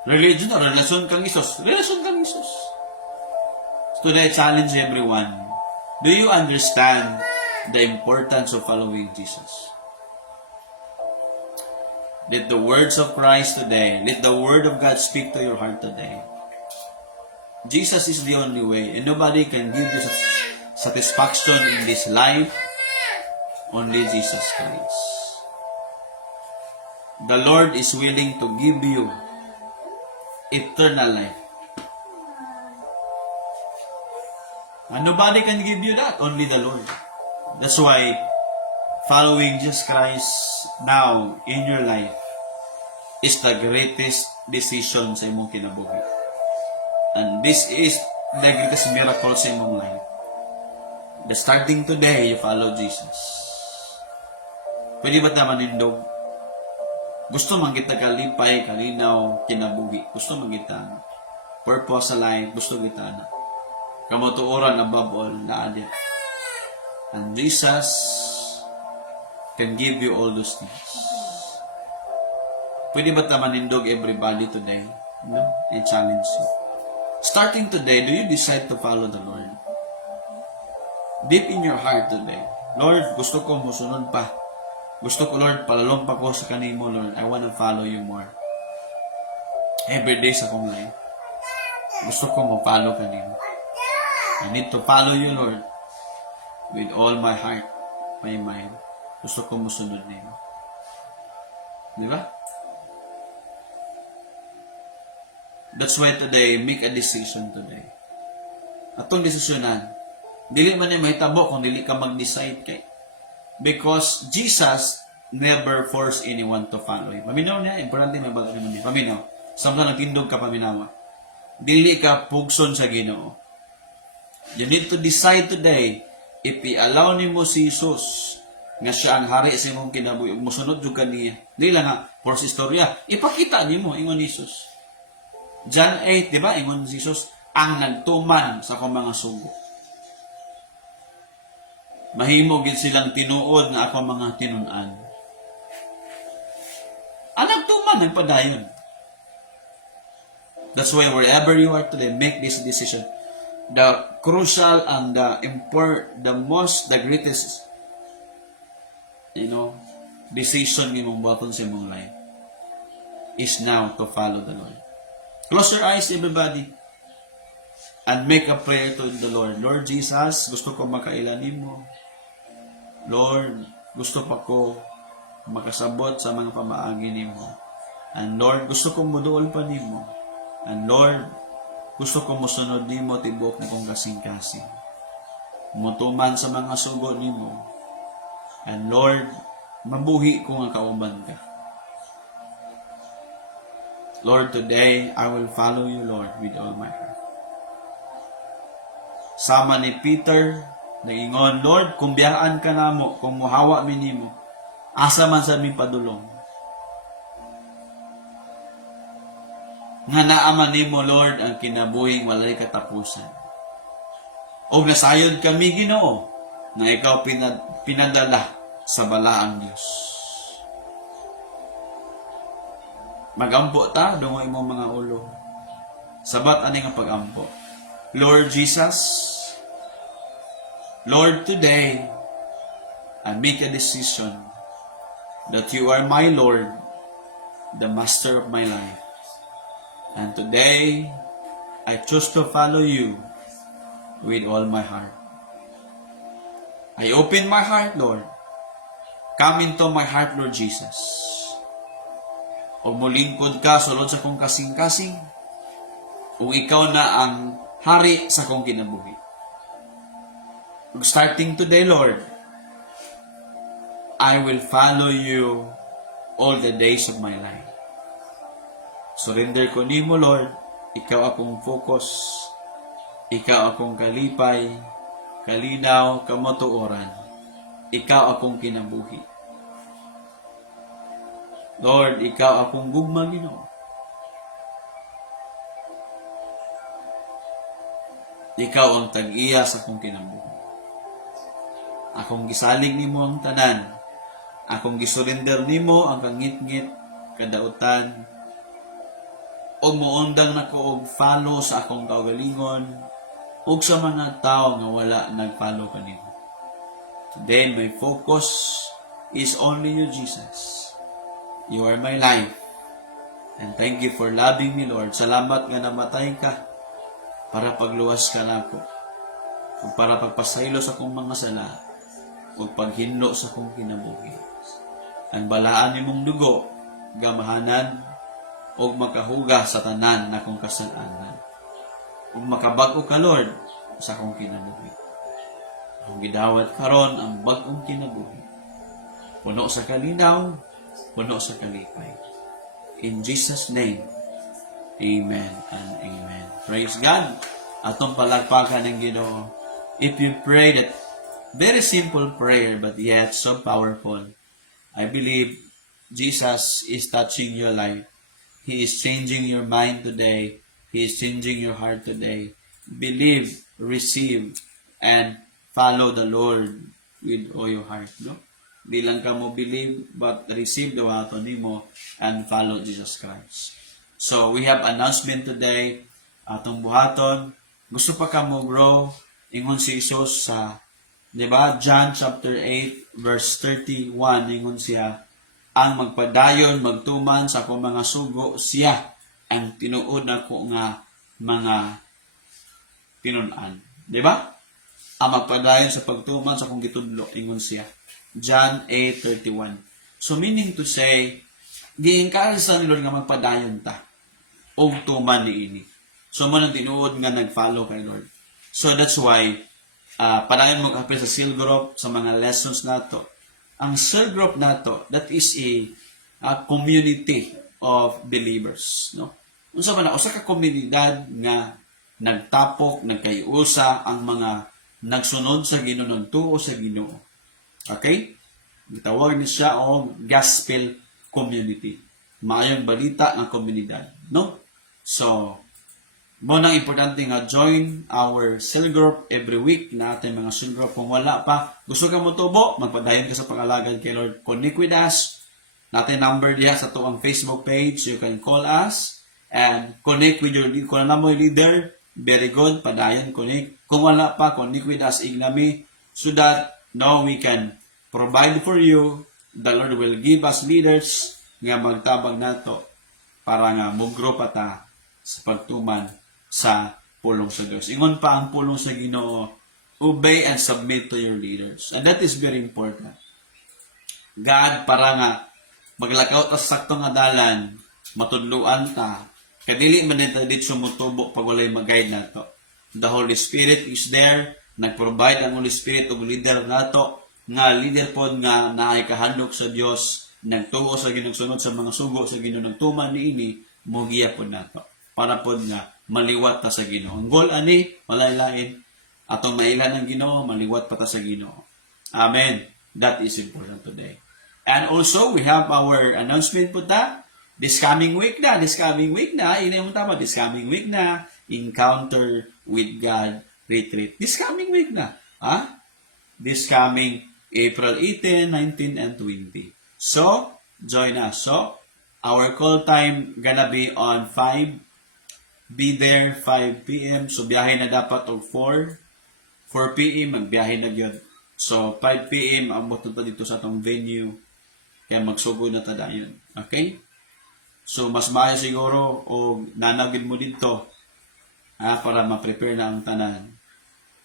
Religion or relasyon kang Jesus? Relasyon kang Jesus. So today I challenge everyone. Do you understand the importance of following Jesus? Let the words of Christ today, let the word of God speak to your heart today. Jesus is the only way, and nobody can give you satisfaction in this life. Only Jesus Christ. The Lord is willing to give you eternal life. And nobody can give you that, only the Lord. That's why following Jesus Christ now in your life is the greatest decision sa imong kinabuhi. And this is the greatest miracle sa imong life. The starting today, you follow Jesus. Pwede ba naman nindog? Gusto man kita kalipay, kalinaw, kinabuhi. Gusto man kita purpose sa life. Gusto kita na kamotuoran above all na adit. And Jesus can give you all those things. Pwede ba naman nindog everybody today? No? I challenge you. Starting today, do you decide to follow the Lord? Deep in your heart today, Lord, gusto ko musunod pa. Gusto ko, Lord, palalong pa ko sa kanimo, Lord. I want to follow you more. Every day sa kong life. Gusto ko mo-follow kanimo. I need to follow you, Lord. With all my heart, my mind. Gusto ko musunod nimo. Di ba? That's why today, make a decision today. Atong desisyonan, dili man ay mahitabo kung dili ka mag-decide kay. Because Jesus never forced anyone to follow Him. Paminaw niya, importante may bago naman niya. Paminaw. Samtang nagtindog ka paminawa. Dili ka pugson sa Ginoo. You need to decide today if i-allow ni mo si Jesus nga siya ang hari sa imong kinabuhi ug mosunod jud kaniya. Dili lang nga for sa istorya, ipakita nimo ingon ni Jesus. John 8, di ba? Ingon ni Jesus, ang nagtuman sa akong mga sugo. Mahimo gid silang tinuod nga ako mga tinun-an. Ang nagtuman nagpadayon. That's why wherever you are today, make this decision. The crucial and the greatest, decision ni mong buhaton sa imong life is now to follow the Lord. Close your eyes, everybody, and make a prayer to the Lord. Lord Jesus, gusto ko makailanin mo. Lord, gusto pa ko makasabot sa mga pamaagi nimo. And Lord, gusto ko muduol pa nimo. And Lord, gusto ko musunod nimo tibok ni kong kasing-kasing. Mutuman sa mga sugo nimo. And Lord, mabuhi ko nga kauban ka. Lord, today, I will follow you, Lord, with all my heart. Sama ni Peter, naingon, Lord, kung biyaan ka namo, kung muhawa mi nimo, asa man sa aming padulong. Nga naaman nimo, Lord, ang kinabuhing walay katapusan. O nasayod kami, Ginoo, na ikaw pinadala sa balaang Diyos. Magampo ta, dungo imong mga ulo. Sabat ani nga pagampo. Lord Jesus, Lord, today, I make a decision that you are my Lord, the master of my life. And today, I choose to follow you with all my heart. I open my heart, Lord. Come into my heart, Lord Jesus. O mulingkod ka, sulod sa kong kasing-kasing, o ikaw na ang hari sa kong kinabuhi. Starting today, Lord, I will follow you all the days of my life. Surrender ko nimo, Lord. Ikaw akong focus. Ikaw akong kalipay, kalinaw, kamotuoran. Ikaw akong kinabuhi. Lord, ikaw akong gugma, Ginoo. Ikaw ang tag-iya sa akong kinabuhi. Akong gisalig nimo ang tanan. Akong gisurrender nimo ang kangit-ngit, kadautan, og muundang nako og follow sa akong kaugalingon, og sa mga tao nga wala nag-follow kanimo. Today, my focus is only you, Jesus. You are my life. And thank you for loving me, Lord. Salamat nga namatay ka para pagluwas ka na ako. O para pagpasaylo sa akong mga sala. O paghinlo sa akong kinabuhi. Ang balaan ni mong dugo, gamahanan, o makahuga sa tanan na akong kasalanan. O makabag-o ka, Lord, sa akong kinabuhi. Ang gidawat karon ang bag-ong kinabuhi. Puno sa kalinaw, puno sa kalipay. In Jesus' name, amen and amen. Praise God. Atong palagpakan ng Ginoo. If you pray that very simple prayer but yet so powerful, I believe Jesus is touching your life. He is changing your mind today. He is changing your heart today. Believe, receive, and follow the Lord with all your heart. No? Di lang ka mo believe, but receive the waton nimo and follow Jesus Christ. So, we have announcement today. Atong buhaton. Gusto pa ka mo grow? Ingon si Jesus sa, di ba? John chapter 8, verse 31. Ingon siya, ang magpadayon, magtuman sa akong mga sugo, siya ang tinuod ako nga mga tinunan. Di ba? Ang magpadayon sa pagtuman sa akong gitudlo, ingon siya. John 8:31. So meaning to say, gi-encourage sa ni Lord nga magpadayon ta o tuman niini. So man ang tinuod nga nag-follow kay Lord. So that's why padayon mo kapil sa cell group sa mga lessons nato. Ang cell group nato, that is a community of believers, no? Unsa man usa ka komunidad nga nagtapok, nagkayusa ang mga nagsunod sa Ginoo, nagtuo sa Ginoo. Okay? Gitawag ni siya og gospel community. Maayong balita ng komunidad, no? So, mo nang importante nga join our cell group every week na ating mga cell group. Kung wala pa, gusto ka mo tubo, magpadayon ka sa pangalagad kay Lord. Connect with us. Natin number diya sa tuang Facebook page. You can call us and connect with your leader. Kung alam mo yung leader, very good, padayon, connect. Kung wala pa, connect with us, ignami, so that now we can provide for you. The Lord will give us leaders nga magtabang nato para nga mugro pa ta sa pagtuman sa pulong sa Diyos. Ingon pa ang pulong sa Ginoo, obey and submit to your leaders. And that is very important. God, para nga maglakaw ta sa saktong adalan, matudluan ta, kadili man din ta dito sumutubo pag walay mag-guide nato. The Holy Spirit is there, nag-provide ang Holy Spirit og leader nato, nga leader pod nga naay kahandog sa Dios, nagtuo sa ginugsunod sa mga sugo sa Ginoo, nagtuman niini, mugiya pod nato para pod nga maliwat ta sa Ginoo. Ang goal ani malalain atong mailan ang Ginoo, maliwat pa ta sa Ginoo. Amen. That is important today. And also we have our announcement po ta this coming week na, this coming week na Encounter with God retreat. This coming week na. This coming April 18, 19, and 20. So, join us. So, our call time gonna be on 5. Be there 5 p.m. So, biyahe na dapat og 4 p.m. magbiyahe na gyud. So, 5 p.m. ang butod pa dito sa atong venue. Kaya magsugod na ta dayon. Okay? So, mas maayo siguro o nanagid mo dito para ma-prepare na ang tanan.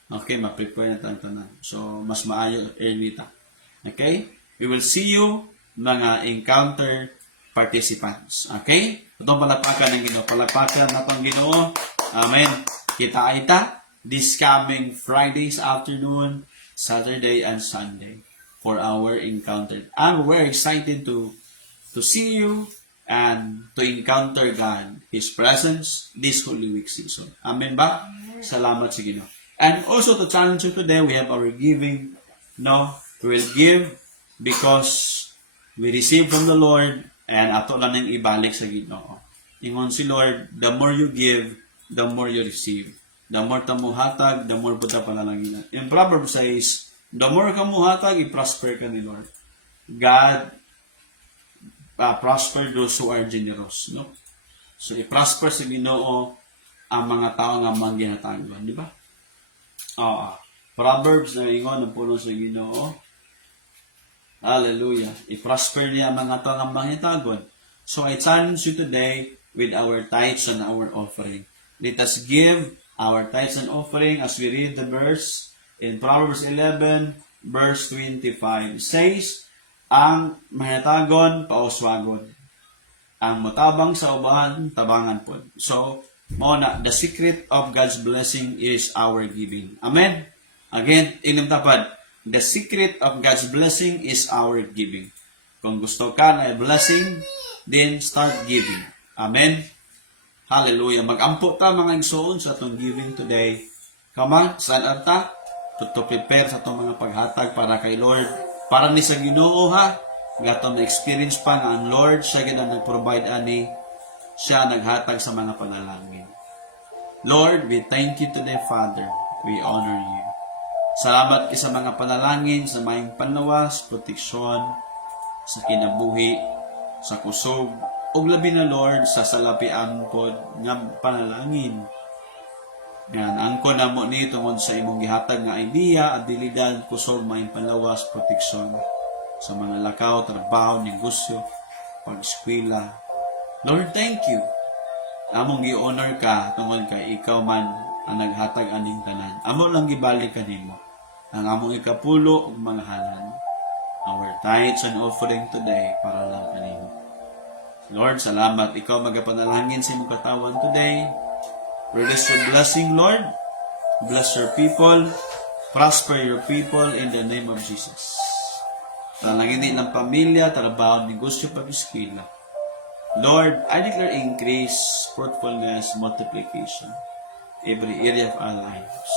Okay, ma-prepare na ang tanan. So, mas maayo early ta. Okay? We will see you mga encounter participants. Okay? Itong palapakan ng Ginoo. Palapakan na pang Ginoo. Amen. Kita-kita this coming Fridays afternoon, Saturday, and Sunday for our encounter. And we're excited to see you and to encounter God, His presence this Holy Week season. Amen ba? Salamat sa Ginoo. And also to challenge you today, we have our giving. No, we will give because we receive from the Lord and ato lang yung ibalik sa Ginoo. Ingon si Lord, the more you give, the more you receive. The more tamuhatag, the more buta panalangin. In Proverbs says, the more kamuhatag, i-prosper ka ni Lord. God prosper those who are generous. No? So, i-prosper sa Ginoo ang mga tao nga mangginatagwan. Di ba? Proverbs na ingon ng puno sa Ginoo. Hallelujah. I-prosper niya ang mga tao nga mangginatagwan. So, I challenge you today with our tithes and our offering. Let us give our tithes and offering as we read the verse in Proverbs 11, verse 25. It says, ang mahitagon, pauswagon. Ang matabang sa ubahan, tabangan po. So, the secret of God's blessing is our giving. Amen? Again, tapad, the secret of God's blessing is our giving. Kung gusto ka na blessing, then start giving. Amen? Hallelujah. Mag-ampo ta mga igsoon sa atong giving today. Come on, saan ta? To prepare sa atong mga paghatag para kay Lord. Para ni sa Ginoo ha. Gatong na-experience pa nga ang Lord, siya gina nag-provide ani, siya naghatag sa mga panalangin. Lord, we thank you today, Father. We honor you. Salamat sa mga panalangin, sa mayong panlawas, proteksyon, sa kinabuhi, sa kusog, ug labi na Lord sa salapian pod nga panalangin. Yan, angko na mo ni tungod sa imong gihatag nga idea, abilidad, kusog, mayong panlawas, proteksyon sa mga lakaw, trabaho, negosyo, pag-eskwela. Lord, thank you. Among gi-honor ka tungod kay ikaw man ang naghatag aning tanan. Amo lang gibalik kanimo ang among ikapulo ug mga halan. Our tithes and offering today para lang kanimo. Lord, salamat. Ikaw magapanalangin sa imong katawan today. Release your blessing, Lord. Bless your people. Prosper your people in the name of Jesus. Talangin din ng pamilya, trabaho, negosyo, pag-eskwela. Lord, I declare increase, fruitfulness, multiplication, every area of our lives.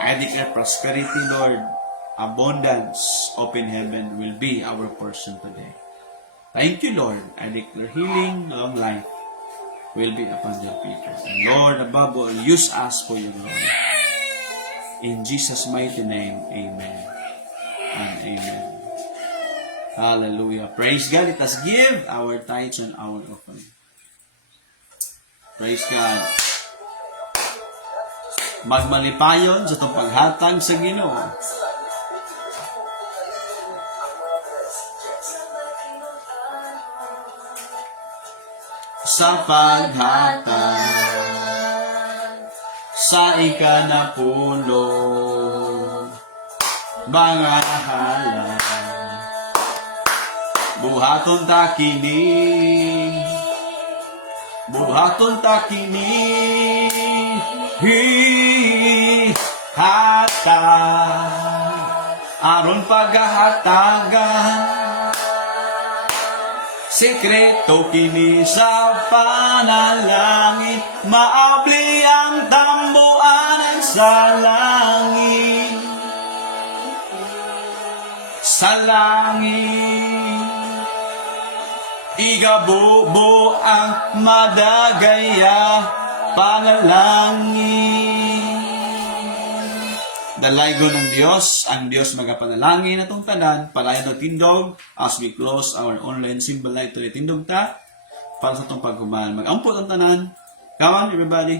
I declare prosperity, Lord. abundance, open heaven will be our portion today. Thank you, Lord. I declare healing, long life will be upon your people. And Lord, above all, use us for your glory. In Jesus' mighty name, amen and amen. Hallelujah. Praise God. Let us give our tithes and our offering. Praise God. Magmalipayon sa itong paghatag sa Ginoo. Sa paghatag sa ikanapulo mga halal buhaton ta kini hatag aron paghahatagan sekreto kini sa panalangin, maabli ang tambuanan sa langit. Sa langit, igabubo ang madagaya panalangin. Dalaygo ng Diyos, ang Diyos magapanalangin atong tanan, palayan ng tindog, as we close our online symbol light to tindog ta, para sa itong pagkumahan. Mag-ampot ang tanan. Come on, everybody.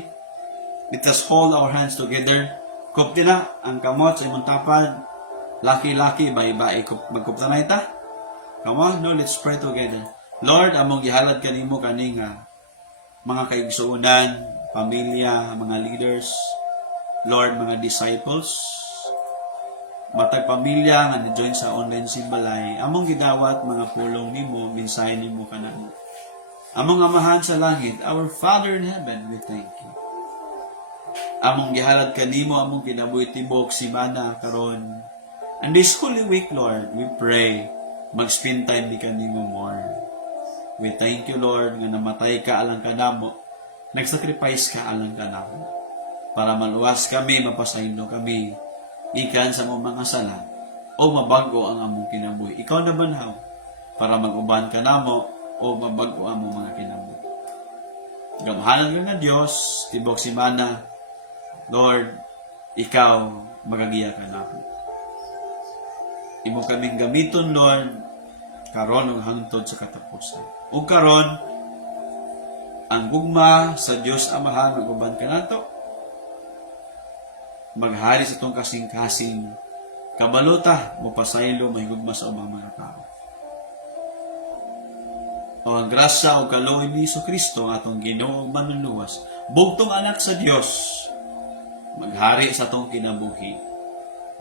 Let us hold our hands together. Kupti na ang kamot sa imong tapad. Laki-laki, bai-bai, magkupta na ita. Come on, no, let's pray together. Lord, among gihalad kanimo kaning mga kaigsuunan, pamilya, mga leaders, Lord, mga disciples, matag pamilya nga ni-join sa online simbalay, among gidawat mga pulong nimo, mensahe nimo kanamo. Among amahan sa langit, our Father in heaven, we thank you. Among gihalad kanimo, among kinabuhi tibok simana karon. And this Holy Week, Lord, we pray, mag-spend time di kanimo more. We thank you, Lord, nga namatay ka alang kanamo, nagsacrifice ka alang kanamo. Para maluwas kami, mapasaylo kami, ikan sa mong mga sala, o mabago ang among kinabuhi. Ikaw na banhaw, para mag-uban ka namo, o mabago ang among mga kinabuhi. Gamahalan ka na Diyos, tibok si Mana, Lord, ikaw, magagiya ka na po. Imo kaming gamiton, Lord, karon ang hangtod sa katapusan. O karon, ang gugma sa Diyos Amahan, mag-uban ka na to, maghari sa itong kasing-kasing kabalota, mapasaylo, mahigugma sa umang mga tao. O ang grasya o kaluoy ni Kristo atong Ginoo manluluwas, bugtong anak sa Dios, maghari sa itong kinabuhi,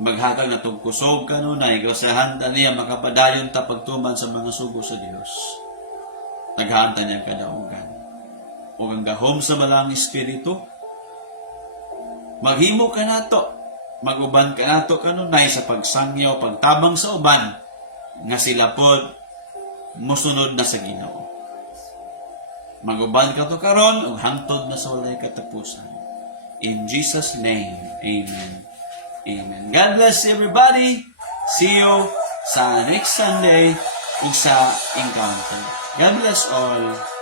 maghatag na itong kusog kanunay, grasahan ta niya makapadayon ta pagtuman sa mga sugo sa Dios. Naghahanta niyang kadaugan. O ang gahom sa malang Espiritu, maghimo ka nato, mag-uban ka nato kanunay sa pagsangyaw, pagtabang sa uban, nga sila pod musunod na sa Ginoo. Mag-uban ka to karon ug hangtod na sa walay katapusan. In Jesus' name, amen. Amen. God bless everybody. See you sa next Sunday ug sa encounter. God bless all.